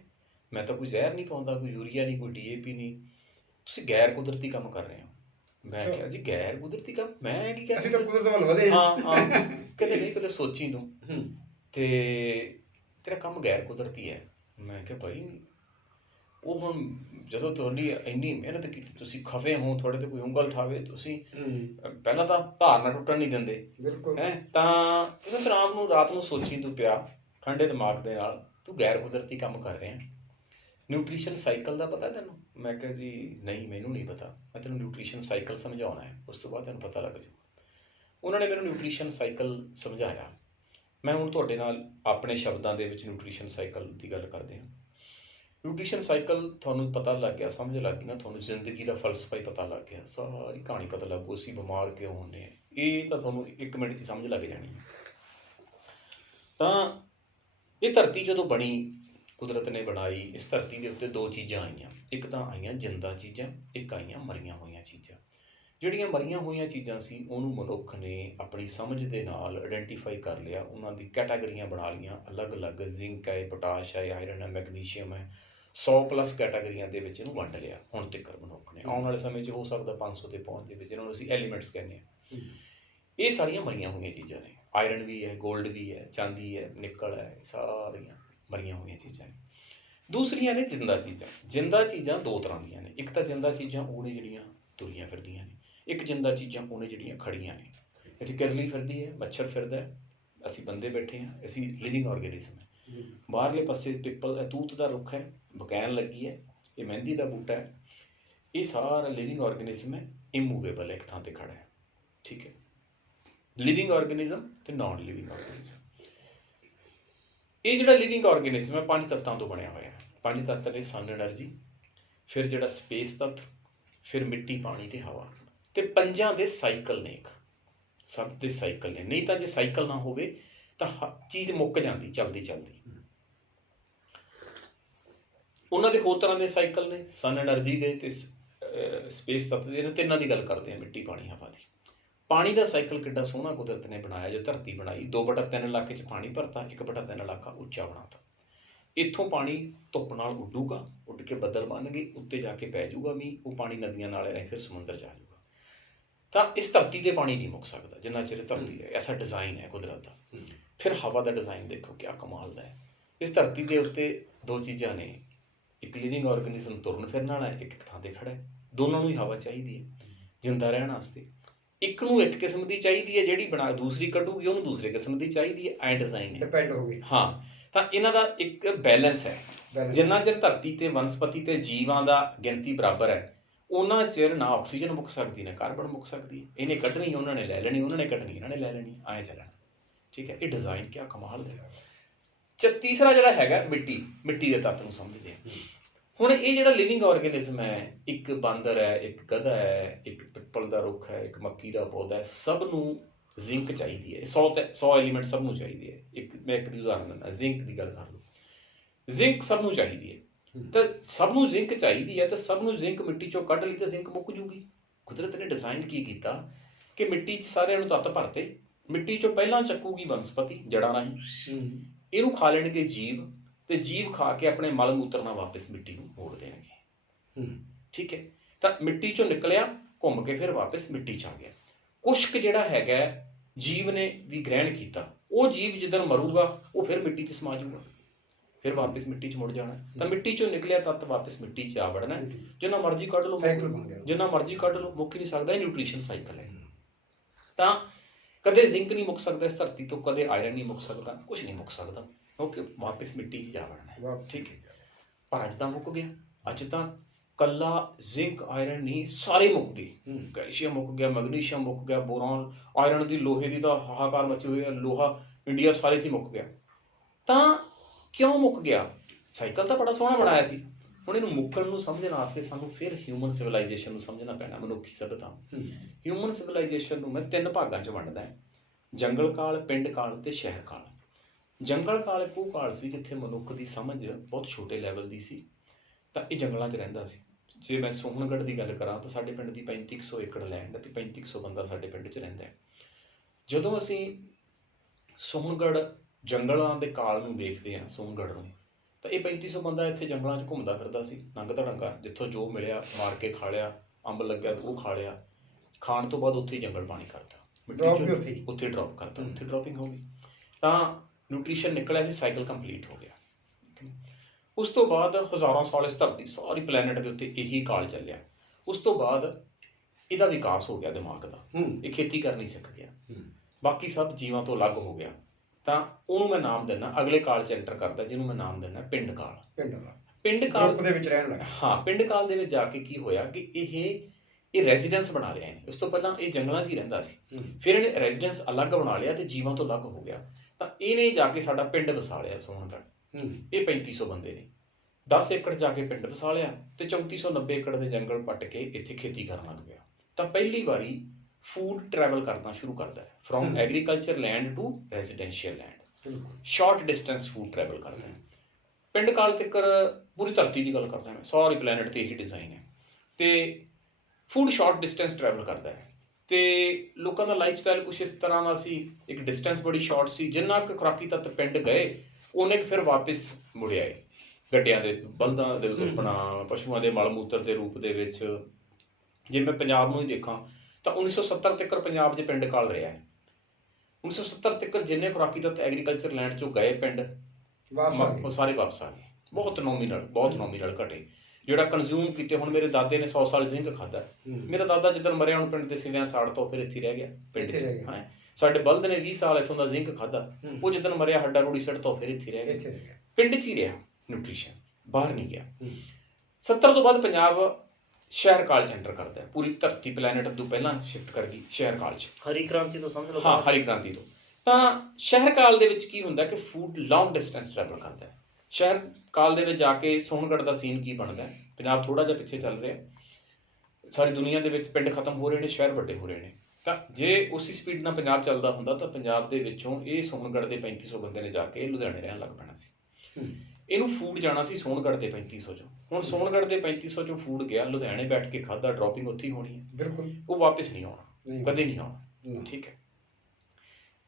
ਮੈਂ ਤਾਂ ਕੋਈ ਜ਼ਹਿਰ ਨਹੀਂ ਪਾਉਂਦਾ ਕੋਈ ਯੂਰੀਆ ਨਹੀਂ ਕੋਈ ਡੀਏਪੀ ਨਹੀਂ। ਤੁਸੀਂ ਗੈਰ ਕੁਦਰਤੀ ਕੰਮ ਕਰ ਰਹੇ ਹੋ। ਮੈਂ ਅੱਛਾ। ਕਿਹਾ ਜੀ ਗੈਰ ਕੁਦਰਤੀ ਕੰਮ? ਮੈਂ ਕੀ ਕਰ ਅਸੀਂ ਤਾਂ ਕੁਦਰਤ ਵੱਲ ਵਧੇ। ਹਾਂ ਹਾਂ। ਕਦੇ ਨਹੀਂ ਕਦੇ ਸੋਚੀ ਤੂੰ। ਹੂੰ। ਤੇ ਤੇਰਾ ਕੰਮ ਗੈਰ ਕੁਦਰਤੀ ਹੈ। ਮੈਂ ਕਿਹਾ ਭਾਈ ਉਹ ਹੁਣ ਜਦੋਂ ਤੁਹਾਡੀ ਇੰਨੀ ਮਿਹਨਤ ਕੀਤੀ ਤੁਸੀਂ ਖਫੇ ਹੋ ਤੁਹਾਡੇ ਤੇ ਕੋਈ ਉਂਗਲ ਠਾਵੇ ਤੁਸੀਂ ਪਹਿਲਾਂ ਤਾਂ ਧਾਰਨਾ ਟੁੱਟਣ ਨਹੀਂ ਦਿੰਦੇ। ਬਿਲਕੁਲ। ਹੈ ਤਾਂ ਫਿਰ ਆਪ ਨੂੰ ਰਾਤ ਨੂੰ ਸੋਚੀ ਤੂੰ ਪਿਆ ਠੰਡੇ ਦਿਮਾਗ ਦੇ ਨਾਲ ਤੂੰ ਗੈਰ ਕੁਦਰਤੀ ਕੰਮ ਕਰ ਰਿਹਾ। ਨਿਊਟ੍ਰੀਸ਼ਨ ਸਾਈਕਲ ਦਾ ਪਤਾ ਤੈਨੂੰ? ਮੈਂ ਕਿਹਾ ਜੀ ਨਹੀਂ ਮੈਨੂੰ ਨਹੀਂ ਪਤਾ। ਮੈਂ ਤੈਨੂੰ ਨਿਊਟ੍ਰੀਸ਼ਨ ਸਾਈਕਲ ਸਮਝਾਉਣਾ ਹੈ ਉਸ ਤੋਂ ਬਾਅਦ ਤੈਨੂੰ ਪਤਾ ਲੱਗ ਜਾਊ। ਉਹਨਾਂ ਨੇ ਮੈਨੂੰ ਨਿਊਟ੍ਰੀਸ਼ਨ ਸਾਈਕਲ ਸਮਝਾਇਆ। ਮੈਂ ਹੁਣ ਤੁਹਾਡੇ ਨਾਲ ਆਪਣੇ ਸ਼ਬਦਾਂ ਦੇ ਵਿੱਚ ਨਿਊਟ੍ਰੀਸ਼ਨ ਸਾਈਕਲ ਦੀ ਗੱਲ ਕਰਦੇ ਹਾਂ। ਨਿਊਟ੍ਰੀਸ਼ਨ ਸਾਈਕਲ ਤੁਹਾਨੂੰ ਪਤਾ ਲੱਗ ਗਿਆ, ਸਮਝ ਲੱਗ ਗਈ ਨਾ, ਤੁਹਾਨੂੰ ਜ਼ਿੰਦਗੀ ਦਾ ਫਲਸਫਾ ਹੀ ਪਤਾ ਲੱਗ ਗਿਆ। ਸਾਰੀ ਕਹਾਣੀ ਪਤਾ ਲੱਗ ਗਈ ਅਸੀਂ ਬਿਮਾਰ ਕਿਉਂ ਹੁੰਦੇ ਹਾਂ। ਇਹ ਤਾਂ ਤੁਹਾਨੂੰ 1 ਮਿੰਟ 'ਚ ਸਮਝ ਲੱਗ ਜਾਣੀ ਤਾਂ ਇਹ ਧਰਤੀ ਜਦੋਂ ਬਣੀ, ਕੁਦਰਤ ਨੇ ਬਣਾਈ, ਇਸ ਧਰਤੀ ਦੇ ਉੱਤੇ ਦੋ ਚੀਜ਼ਾਂ ਆਈਆਂ। ਇੱਕ ਤਾਂ ਆਈਆਂ ਜਿੰਦਾ ਚੀਜ਼ਾਂ, ਇੱਕ ਆਈਆਂ ਮਰੀਆਂ ਹੋਈਆਂ ਚੀਜ਼ਾਂ। ਜਿਹੜੀਆਂ ਮਰੀਆਂ ਹੋਈਆਂ ਚੀਜ਼ਾਂ ਸੀ ਉਹਨੂੰ ਮਨੁੱਖ ਨੇ ਆਪਣੀ ਸਮਝ ਦੇ ਨਾਲ ਆਇਡੈਂਟੀਫਾਈ ਕਰ ਲਿਆ ਉਹਨਾਂ ਦੀ ਕੈਟਾਗਰੀਆਂ ਬਣਾ ਲਈਆਂ ਅਲੱਗ-ਅਲੱਗ ਜ਼ਿੰਕ ਹੈ ਪੋਟਾਸ਼ ਹੈ ਆਇਰਨ ਹੈ ਮੈਗਨੀਸ਼ੀਅਮ ਹੈ 100 ਪਲੱਸ ਕੈਟਾਗਰੀਆਂ ਦੇ ਵਿੱਚ ਇਹਨੂੰ ਵੰਡ ਲਿਆ ਹੁਣ ਤੱਕ ਮਨੁੱਖ ਨੇ। ਆਉਣ ਵਾਲੇ ਸਮੇਂ 'ਚ ਹੋ ਸਕਦਾ 500 ਤੇ ਪਹੁੰਚ ਜਾਵੇ ਜਿਹਨਾਂ ਨੂੰ ਅਸੀਂ ਐਲੀਮੈਂਟਸ ਕਹਿੰਦੇ ਹਾਂ। ਇਹ ਸਾਰੀਆਂ ਮਰੀਆਂ ਹੋਈਆਂ ਚੀਜ਼ਾਂ ਨੇ। ਆਇਰਨ ਵੀ ਹੈ 골ਡ ਵੀ ਹੈ ਚਾਂਦੀ ਹੈ ਨਿਕਲ ਹੈ ਸਾਰੀਆਂ ਮਰੀਆਂ ਹੋਈਆਂ ਚੀਜ਼ਾਂ ਨੇ। ਦੂਸਰੀਆਂ ਨੇ ਜਿੰਦਾ ਚੀਜ਼ਾਂ। ਜਿੰਦਾ ਚੀਜ਼ਾਂ ਦੋ ਤਰ੍ਹਾਂ ਦੀਆਂ ਨੇ। ਇੱਕ ਤਾਂ ਜਿੰਦਾ ਚੀਜ਼ਾਂ ਉਹ ਨੇ ਜਿਹੜੀਆਂ ਤੁਰੀਆਂ ਫਿਰਦੀਆਂ ਨੇ। ਇੱਕ ਜਿੰਦਾ ਚੀਜ਼ਾਂ ਕੋਨੇ ਜਿਹੜੀਆਂ ਖੜੀਆਂ ਨੇ। ਇੱਥੇ ਕਰਲੀ ਫਿਰਦੀ ਹੈ ਮੱਛਰ ਫਿਰਦਾ ਅਸੀਂ ਬੰਦੇ ਬੈਠੇ ਹਾਂ ਅਸੀਂ ਲਿਵਿੰਗ ਆਰਗੇਨਿਜ਼ਮ ਹੈ। ਬਾਹਰਲੇ ਪਾਸੇ ਪਿੱਪਲ ਤੂਤ ਦਾ ਰੁੱਖ ਹੈ ਬਕੈਨ ਲੱਗੀ ਹੈ ਇਹ ਮਹਿੰਦੀ ਦਾ ਬੂਟਾ ਹੈ। ਇਹ ਸਾਰਾ ਲਿਵਿੰਗ ਆਰਗੇਨਿਜ਼ਮ ਹੈ ਇਮੂਵੇਬਲ ਇੱਕ ਥਾਂ ਤੇ ਖੜਾ ਹੈ। ਠੀਕ ਹੈ। ਲਿਵਿੰਗ ਆਰਗੇਨਿਜ਼ਮ ਤੇ ਨਾਨ ਲਿਵਿੰਗ ਆਰਗੇਨਿਜ਼ਮ ਇਹ ਜਿਹੜਾ ਲਿਵਿੰਗ ਆਰਗੇਨਿਜ਼ਮ ਹੈ ਪੰਜ ਤੱਤਾਂ ਤੋਂ ਬਣਿਆ ਹੋਇਆ ਹੈ। ਪੰਜ ਤੱਤ ਨੇ ਸਨ ਐਨਰਜੀ ਫਿਰ ਜਿਹੜਾ ਸਪੇਸ ਤੱਤ ਫਿਰ ਮਿੱਟੀ ਪਾਣੀ ਤੇ ਹਵਾ। ਤੇ ਪੰਜਾਂ ਦੇ ਸਾਈਕਲ ਨੇ ਇੱਕ। ਸਭ ਦੇ ਸਾਈਕਲ ਨੇ। ਨਹੀਂ ਤਾਂ ਜੇ ਸਾਈਕਲ ਨਾ ਹੋਵੇ ਤਾਂ ਚੀਜ਼ ਮੁੱਕ ਜਾਂਦੀ, ਚੱਲਦੀ, ਚਲਦੀ। ਉਹਨਾਂ ਦੇ ਹੋਰ ਤਰ੍ਹਾਂ ਦੇ ਸਾਈਕਲ ਨੇ। ਸਨ ਐਨਰਜੀ ਦੇ ਤੇ ਸਪੇਸ ਤੱਤ ਦੇ ਨੇ। ਇਹਨਾਂ ਦੀ ਗੱਲ ਕਰਦੇ ਆ ਮਿੱਟੀ, ਪਾਣੀ, ਹਵਾ ਦੀ। ਪਾਣੀ ਦਾ ਸਾਈਕਲ ਕਿੱਡਾ ਸੋਹਣਾ ਕੁਦਰਤ ਨੇ ਬਣਾਇਆ, ਜੋ ਧਰਤੀ ਬਣਾਈ। 2/3 ਇਲਾਕੇ 'ਚ ਪਾਣੀ ਭਰਤਾ 1/3 ਇਲਾਕਾ ਉੱਚਾ ਬਣਾਤਾ। ਇੱਥੋਂ ਪਾਣੀ ਧੁੱਪ ਨਾਲ ਉੱਡੂਗਾ, ਉੱਡ ਕੇ ਬੱਦਲ ਗਏ ਉੱਤੇ ਜਾ ਕੇ ਪੈ ਜਾਊਗਾ ਵੀ ਉਹ ਪਾਣੀ ਨਦੀਆਂ ਨਾਲੇ ਰਹਿ ਫਿਰ ਸਮੁੰਦਰ ਚ ਆ ਜਾਊਗਾ ਤਾਂ ਇਸ ਧਰਤੀ ਦੇ ਪਾਣੀ ਨਹੀਂ ਮੁੱਕ ਸਕਦਾ ਜਿੰਨਾ ਚਿਰ ਧਰਤੀ ਹੈ ਐਸਾ ਡਿਜ਼ਾਈਨ ਹੈ ਕੁਦਰਤ ਦਾ। ਫਿਰ ਹਵਾ ਦਾ ਡਿਜ਼ਾਈਨ ਦੇਖੋ ਕਿਆ ਕਮਾਲ ਦਾ ਹੈ। ਇਸ ਧਰਤੀ ਦੇ ਉੱਤੇ ਦੋ ਚੀਜ਼ਾਂ ਨੇ ਇੱਕ ਲਿਵਿੰਗ ਆਰਗੇਨਿਜ਼ਮ ਤੁਰਨ ਫਿਰਨ ਵਾਲਾ ਇੱਕ ਇੱਕ ਥਾਂ ਤੇ ਖੜਾ ਹੈ। ਦੋਨਾਂ ਨੂੰ ਹੀ ਹਵਾ ਚਾਹੀਦੀ ਹੈ ਜਿੰਦਾ ਰਹਿਣ ਵਾਸਤੇ। ਇੱਕ ਨੂੰ ਇੱਕ ਕਿਸਮ ਦੀ ਚਾਹੀਦੀ ਹੈ ਜਿਹੜੀ ਬਣਾ ਦੂਸਰੀ ਕੱਢੂਗੀ ਉਹਨੂੰ ਦੂਸਰੇ ਕਿਸਮ ਦੀ ਚਾਹੀਦੀ ਹੈ ਐ ਡਿਜ਼ਾਈਨ ਹੈ। ਡਿਪੈਂਡ ਹੋ ਗਈ। ਹਾਂ ਤਾਂ ਇਹਨਾਂ ਦਾ ਇੱਕ ਬੈਲੈਂਸ ਹੈ। ਜਿੰਨਾ ਚਿਰ ਧਰਤੀ ਤੇ ਵਨਸਪਤੀ ਤੇ ਜੀਵਾਂ ਦਾ ਗਿਣਤੀ ਬਰਾਬਰ ਹੈ ਉਹਨਾਂ ਚਿਰ ਨਾ ਆਕਸੀਜਨ ਮੁੱਕ ਸਕਦੀ, ਨਾ ਕਾਰਬਨ ਮੁੱਕ ਸਕਦੀ। ਇਹਨੇ ਕੱਢਣੀ, ਉਹਨਾਂ ਨੇ ਲੈ ਲੈਣੀ, ਉਹਨਾਂ ਨੇ ਕੱਢਣੀ, ਇਹਨਾਂ ਨੇ ਲੈ ਲੈਣੀ, ਆਏ ਚੱਲਣਾ। ਠੀਕ ਹੈ, ਇਹ ਡਿਜ਼ਾਈਨ ਕਿਆ ਕਮਾਲ ਦਾ ਚ ਤੀਸਰਾ ਜਿਹੜਾ ਹੈਗਾ, ਮਿੱਟੀ ਮਿੱਟੀ ਦੇ ਤੱਤ ਨੂੰ ਸਮਝਦੇ ਆ ਹੁਣ ਇਹ ਜਿਹੜਾ ਲਿਵਿੰਗ ਆਰਗੇਨਿਜ਼ਮ ਹੈ, ਇੱਕ ਬਾਂਦਰ ਹੈ, ਇੱਕ ਗਧਾ ਹੈ, ਇੱਕ ਪਿੱਪਲ ਦਾ ਰੁੱਖ ਹੈ, ਇੱਕ ਮੱਕੀ ਦਾ ਪੌਦਾ ਹੈ, ਸਭ ਨੂੰ ਜ਼ਿੰਕ ਚਾਹੀਦੀ ਹੈ। 100 ਤੇ 100 ਐਲੀਮੈਂਟ ਸਭ ਨੂੰ ਚਾਹੀਦੀ ਹੈ। ਇੱਕ, ਮੈਂ ਇੱਕ ਦੀ ਉਦਾਹਰਨ ਦਿੰਦਾ ਜ਼ਿੰਕ ਦੀ ਗੱਲ ਕਰ ਲਓ। ਜ਼ਿੰਕ ਸਭ ਨੂੰ ਚਾਹੀਦੀ ਹੈ। ਤਾਂ ਸਭ ਨੂੰ ਜ਼ਿੰਕ ਚਾਹੀਦੀ ਹੈ ਤਾਂ ਸਭ ਨੂੰ ਜ਼ਿੰਕ ਮਿੱਟੀ ਚੋਂ ਕੱਢ ਲਈ ਤਾਂ ਜ਼ਿੰਕ ਮੁੱਕ ਜੂਗੀ। ਕੁਦਰਤ ਨੇ ਡਿਜ਼ਾਈਨ ਕੀ ਕੀਤਾ ਕਿ ਮਿੱਟੀ 'ਚ ਸਾਰਿਆਂ ਨੂੰ ਤੱਤ ਭਰਤੇ ਮਿੱਟੀ ਚੋਂ ਪਹਿਲਾਂ ਚੱਕੂਗੀ ਵਨਸਪਤੀ ਜੜਾਂ ਰਾਹੀਂ। ਇਹਨੂੰ ਖਾ ਲੈਣਗੇ ਜੀਵ ਤੇ ਜੀਵ ਖਾ ਕੇ ਆਪਣੇ ਮਲ ਮੂਤਰ ਨਾਲ ਵਾਪਸ ਮਿੱਟੀ ਨੂੰ ਮੋੜ ਦੇਣਗੇ। ਠੀਕ ਹੈ? ਤਾਂ ਮਿੱਟੀ ਚੋਂ ਨਿਕਲਿਆ ਘੁੰਮ ਕੇ ਫਿਰ ਵਾਪਸ ਮਿੱਟੀ ਚ ਆ ਗਿਆ। ਕੁਸ਼ਕ ਜਿਹੜਾ ਹੈਗਾ ਜੀਵ ਨੇ ਵੀ ਗ੍ਰਹਿਣ ਕੀਤਾ। ਉਹ ਜੀਵ ਜਿੱਦਣ ਮਰੂਗਾ ਉਹ ਫਿਰ ਮਿੱਟੀ 'ਚ ਸਮਾ ਜਾਊਗਾ। ਫਿਰ ਵਾਪਸ ਮਿੱਟੀ 'ਚ ਮੁੜ ਜਾਣਾ। ਤਾਂ ਮਿੱਟੀ 'ਚੋਂ ਨਿਕਲਿਆ ਤੱਤ ਵਾਪਸ ਮਿੱਟੀ 'ਚ ਆ ਵੜਨਾ। ਜਿੰਨਾ ਮਰਜ਼ੀ ਕੱਢ ਲਓ ਸਾਈਕਲ ਬਣ ਗਿਆ। ਜਿੰਨਾ ਮਰਜ਼ੀ ਕੱਢ ਲਓ ਮੁੱਕ ਹੀ ਨਹੀਂ ਸਕਦਾ ਇਹ ਨਿਊਟ੍ਰੀਸ਼ਨ ਸਾਈਕਲ ਹੈ। ਤਾਂ ਕਦੇ ਜ਼ਿੰਕ ਨਹੀਂ ਮੁੱਕ ਸਕਦਾ ਇਸ ਧਰਤੀ ਤੋਂ ਕਦੇ ਆਇਰਨ ਨਹੀਂ ਮੁੱਕ ਸਕਦਾ ਕੁਝ ਨਹੀਂ ਮੁੱਕ ਸਕਦਾ। ਓਕੇ ਵਾਪਸ ਮਿੱਟੀ 'ਚ ਜਾ ਵੜਨਾ ਠੀਕ ਹੈ। ਪਰ ਅੱਜ ਤਾਂ ਮੁੱਕ ਗਿਆ। ਅੱਜ ਤਾਂ ਕੱਲਾ ਜ਼ਿੰਕ ਆਇਰਨ ਨਹੀਂ ਸਾਰੇ ਮੁੱਕ ਗਏ। ਕੈਲਸ਼ੀਅਮ ਮੁੱਕ ਗਿਆ ਮੈਗਨੀਸ਼ੀਅਮ ਮੁੱਕ ਗਿਆ ਬੋਰਾਨ ਆਇਰਨ ਦੀ ਲੋਹੇ ਦੀ ਤਾਂ ਹਾਹਾਕਾਰ ਮਚੀ ਹੋਈ ਹੈ ਲੋਹਾ ਇੰਡੀਆ ਸਾਰੇ 'ਚ ਹੀ ਮੁੱਕ ਗਿਆ। ਤਾਂ ਕਿਉਂ ਮੁੱਕ ਗਿਆ? ਸਾਈਕਲ ਤਾਂ ਬੜਾ ਸੋਹਣਾ ਬਣਾਇਆ ਸੀ। ਹੁਣ ਇਹਨੂੰ ਮੁੱਕਣ ਨੂੰ ਸਮਝਣ ਵਾਸਤੇ ਸਾਨੂੰ ਫਿਰ ਹਿਊਮਨ ਸਿਵਲਾਈਜੇਸ਼ਨ ਨੂੰ ਸਮਝਣਾ ਪੈਣਾ ਮਨੁੱਖੀ ਸਭਿਅਤਾ ਹਿਊਮਨ ਸਿਵਲਾਈਜੇਸ਼ਨ ਨੂੰ ਮੈਂ ਤਿੰਨ ਭਾਗਾਂ 'ਚ ਵੰਡਦਾ ਹਾਂ। ਜੰਗਲ ਕਾਲ ਪਿੰਡ ਕਾਲ ਤੇ ਸ਼ਹਿਰ ਕਾਲ। ਜੰਗਲ ਕਾਲ ਇੱਕ ਉਹ ਕਾਲ ਸੀ ਜਿੱਥੇ ਮਨੁੱਖ ਦੀ ਸਮਝ ਬਹੁਤ ਛੋਟੇ ਲੈਵਲ ਦੀ ਸੀ। ਤਾਂ ਇਹ ਜੰਗਲਾਂ 'ਚ ਰਹਿੰਦਾ ਸੀ। ਜੇ ਮੈਂ ਸੋਹਣਗੜ੍ਹ ਦੀ ਗੱਲ ਕਰਾਂ ਤਾਂ ਸਾਡੇ ਪਿੰਡ ਦੀ 3500 ਏਕੜ ਲੈਂਡ ਤੇ 3500 ਬੰਦਾ ਸਾਡੇ ਪਿੰਡ 'ਚ ਰਹਿੰਦਾ ਹੈ। ਜਦੋਂ ਅਸੀਂ ਸੋਹਣਗੜ੍ਹ ਜੰਗਲਾਂ ਦੇ ਕਾਲ ਨੂੰ ਦੇਖਦੇ ਹਾਂ ਸੋਹਣਗੜ੍ਹ ਨੂੰ। ਤਾਂ ਇਹ 3500 ਬੰਦਾ ਇੱਥੇ ਜੰਗਲਾਂ 'ਚ ਘੁੰਮਦਾ ਫਿਰਦਾ ਸੀ। ਨੰਗ ਧੜੰਗਾ ਜਿੱਥੋਂ ਜੋ ਮਿਲਿਆ ਮਾਰ ਕੇ ਖਾ ਲਿਆ ਅੰਬ ਲੱਗਿਆ ਤਾਂ ਉਹ ਖਾ ਲਿਆ। ਖਾਣ ਤੋਂ ਬਾਅਦ ਉੱਥੇ ਹੀ ਜੰਗਲ ਪਾਣੀ ਕਰਤਾ। ਮਿੱਟੀ ਚੋਂ- ਉੱਥੇ ਡ੍ਰੌਪ ਕਰਤਾ। ਹਮ। ਉੱਥੇ ਡ੍ਰੌਪਿੰਗ ਹੋ ਗਈ। ਤਾਂ ਨਿਊਟ੍ਰੀਸ਼ਨ ਨਿਕਲਿਆ ਸੀ ਸਾਈਕਲ ਕੰਪਲੀਟ ਹੋ ਗਿਆ। ਉਸ ਤੋਂ ਬਾਅਦ ਹਜ਼ਾਰਾਂ ਸਾਲ ਇਸ ਧਰਤੀ ਸਾਰੀ ਪਲੈਨਟ ਦੇ ਉੱਤੇ ਇਹੀ ਕਾਲ ਚੱਲਿਆ। ਉਸ ਤੋਂ ਬਾਅਦ ਇਹਦਾ ਵਿਕਾਸ ਹੋ ਗਿਆ ਦਿਮਾਗ ਦਾ। ਇਹ ਖੇਤੀ ਕਰਨੀ ਸਿੱਖ ਗਿਆ। ਬਾਕੀ ਸਭ ਜੀਵਾਂ ਤੋਂ ਅਲੱਗ ਹੋ ਗਿਆ। ਤਾਂ ਉਹਨੂੰ ਮੈਂ ਨਾਮ ਦਿੰਦਾ ਅਗਲੇ ਕਾਲ ਚ ਐਂਟਰ ਕਰਦਾ ਜਿਹਨੂੰ ਮੈਂ ਨਾਮ ਦਿੰਦਾ ਪਿੰਡ ਕਾਲ। ਪਿੰਡ ਦਾ ਪਿੰਡ ਕਾਲ ਦੇ ਵਿੱਚ ਰਹਿਣ ਲੱਗਾ ਹਾਂ ਪਿੰਡ ਕਾਲ ਦੇ ਵਿੱਚ ਜਾ ਕੇ ਕੀ ਹੋਇਆ ਕਿ ਇਹ ਇਹ ਰੈਜ਼ੀਡੈਂਸ ਬਣਾ ਲਿਆ ਇਹਨੇ। ਉਸ ਤੋਂ ਪਹਿਲਾਂ ਇਹ ਜੰਗਲਾਂ 'ਚ ਹੀ ਰਹਿੰਦਾ ਸੀ। ਫਿਰ ਇਹਨੇ ਰੈਜ਼ੀਡੈਂਸ ਅਲੱਗ ਬਣਾ ਲਿਆ ਤੇ ਜੀਵਾਂ ਤੋਂ ਅਲੱਗ ਹੋ ਗਿਆ। ਤਾਂ ਇਹਨੇ ਜਾ ਕੇ ਸਾਡਾ ਪਿੰਡ ਵਸਾ ਲਿਆ ਸੋਹਣਗੜ੍ਹ ਹੂੰ। ਇਹ 3500 ਬੰਦੇ ਨੇ। 10 ਏਕੜ ਜਾ ਕੇ ਪਿੰਡ ਵਸਾ ਲਿਆ ਤੇ 3490 ਏਕੜ ਦੇ ਜੰਗਲ ਪੱਟ ਕੇ ਇੱਥੇ ਖੇਤੀ ਕਰਨ ਲੱਗ ਪਿਆ। ਤਾਂ ਪਹਿਲੀ ਵਾਰੀ ਫੂਡ ਟਰੈਵਲ ਕਰਨਾ ਸ਼ੁਰੂ ਕਰਦਾ ਹੈ। From. Agriculture land to residential land short distance food travel ਕਰਦਾ ਹੈ। ਪਿੰਡ ਕਾਲ ਤੱਕ ਪੂਰੀ ਧਰਤੀ ਦੀ ਗੱਲ ਕਰਦਾ ਮੈਂ। ਸਾਰੀ ਪਲੈਨਟ ਤੇ ਇਹੀ ਡਿਜ਼ਾਈਨ ਹੈ। ਤੇ ਫੂਡ ਸ਼ਾਰਟ ਡਿਸਟੈਂਸ ਟਰੈਵਲ ਕਰਦਾ ਹੈ। ਤੇ ਲੋਕਾਂ ਦਾ ਲਾਈਫ ਸਟਾਈਲ ਕੁਝ ਇਸ ਤਰ੍ਹਾਂ ਦਾ ਸੀ। ਇੱਕ ਡਿਸਟੈਂਸ ਬੜੀ ਸ਼ਾਰਟ ਸੀ। ਜਿੰਨਾ ਕੁ ਖੁਰਾਕੀ ਤੱਤ ਪਿੰਡ ਗਏ ਉਹਨੇ ਫਿਰ ਵਾਪਸ ਮੁੜ ਆਏ। ਗੱਡਿਆਂ ਦੇ ਬਲਦਾਂ ਦੇ ਹਮ। ਆਪਣਾ ਪਸ਼ੂਆਂ ਦੇ ਮਲ ਮੂਤਰ ਦੇ ਰੂਪ ਦੇ ਵਿੱਚ। ਜੇ ਮੈਂ ਪੰਜਾਬ ਨੂੰ ਹੀ ਦੇਖਾਂ ਤਾਂ 1970 ਤੱਕ ਪੰਜਾਬ 'ਚ ਪਿੰਡ ਕਾਲ ਰਿਹਾ ਹੈ। 1970 ਤੱਕ ਜਿੰਨੇ ਖੁਰਾਕੀ ਤੱਤ ਐਗਰੀਕਲਚਰ ਲੈਂਡ 'ਚੋਂ ਗਏ ਪਿੰਡ ਵਾਪਸ ਆ ਗਏ। ਸਾਰੇ ਵਾਪਸ ਆ ਗਏ। ਬਹੁਤ ਨੋਮੀਨਲ ਬਹੁਤ ਨੋਮੀਨਲ ਘਟੇ। ਜਿਹੜਾ ਕੰਜ਼ਿਊਮ ਕੀਤੇ ਹੁਣ ਮੇਰੇ ਦਾਦੇ ਨੇ 100 ਸਾਲ ਜ਼ਿੰਕ ਖਾਦਾ। ਮੇਰਾ ਦਾਦਾ ਜਦੋਂ ਮਰਿਆ ਹੁਣ ਪਿੰਡ ਦੇ ਸਿਵਿਆਂ ਸਾੜ ਤੋਂ ਫਿਰ ਇੱਥੇ ਰਹਿ ਗਿਆ ਪਿੰਡ 'ਚ। ਹਾਂ। ਸਾਡੇ ਬਲਦ ਨੇ 20 ਸਾਲ ਇੱਥੋਂ ਦਾ ਜ਼ਿੰਕ ਖਾਦਾ। ਉਹ ਜਦੋਂ ਮਰਿਆ ਹੱਡਾ ਰੋੜੀ ਸੜ ਤੋਂ ਫਿਰ ਇੱਥੇ ਰਹਿ ਗਿਆ। ਪਿੰਡ 'ਚ ਹੀ ਰਿਹਾ ਨਿਊਟ੍ਰੀਸ਼ਨ ਬਾਹਰ ਨਹੀਂ ਗਿਆ। ਹੂੰ। 70 ਤੋਂ ਬਾਅਦ ਪੰਜਾਬ ਸ਼ਹਿਰ ਕਾਲ ਚ ਐਂਟਰ ਕਰਦਾ ਹੈ। ਪੂਰੀ ਧਰਤੀ ਪਲੈਨਟ ਤੋਂ ਪਹਿਲਾਂ ਸ਼ਿਫਟ ਕਰ ਗਈ ਸ਼ਹਿਰ ਕਾਲ ਚ ਹਰੀ ਕ੍ਰਾਂਤੀ ਤੋਂ ਸਮਝ ਲਓ ਹਾਂ ਹਰੀ ਕ੍ਰਾਂਤੀ ਤੋਂ। ਤਾਂ ਸ਼ਹਿਰ ਕਾਲ ਦੇ ਵਿੱਚ ਕੀ ਹੁੰਦਾ ਕਿ ਫੂਡ ਲੌਂਗ ਡਿਸਟੈਂਸ ਟਰੈਵਲ ਕਰਦਾ ਹੈ। ਸ਼ਹਿਰ ਕਾਲ ਦੇ ਵਿੱਚ ਜਾ ਕੇ ਸੋਨਗੜ੍ਹ ਦਾ ਸੀਨ ਕੀ ਬਣਦਾ ਹੈ? ਪੰਜਾਬ ਥੋੜਾ ਜਿਹਾ ਪਿੱਛੇ ਚੱਲ ਰਿਹਾ ਸਾਰੀ ਦੁਨੀਆ ਦੇ ਵਿੱਚ ਪਿੰਡ ਖਤਮ ਹੋ ਰਹੇ ਨੇ ਸ਼ਹਿਰ ਵੱਡੇ ਹੋ ਰਹੇ ਨੇ। ਤਾਂ ਜੇ ਉਸੇ ਸਪੀਡ ਨਾਲ ਪੰਜਾਬ ਚੱਲਦਾ ਹੁੰਦਾ ਤਾਂ ਪੰਜਾਬ ਦੇ ਵਿੱਚੋਂ ਇਹ ਸੋਨਗੜ੍ਹ ਦੇ 3500 ਬੰਦੇ ਨੇ ਜਾ ਕੇ ਲੁਧਿਆਣੇ ਰਹਿਣ ਲੱਗ ਪੈਣਾ ਸੀ। ਇਹਨੂੰ ਫੂਡ ਜਾਣਾ ਸੀ ਸੋਨਗੜ੍ਹ ਦੇ 3500 ਚੋਂ। ਹੁਣ ਸੋਨਗੜ੍ਹ ਦੇ 3500 ਚੋਂ ਫੂਡ ਗਿਆ ਲੁਧਿਆਣੇ ਬੈਠ ਕੇ ਖਾਦਾ ਡ੍ਰੌਪਿੰਗ ਉੱਥੇ ਹੀ ਹੋਣੀ ਹੈ। ਬਿਲਕੁਲ। ਉਹ ਵਾਪਸ ਨਹੀਂ ਆਉਣਾ ਕਦੇ ਨਹੀਂ ਆਉਣਾ। ਠੀਕ ਹੈ।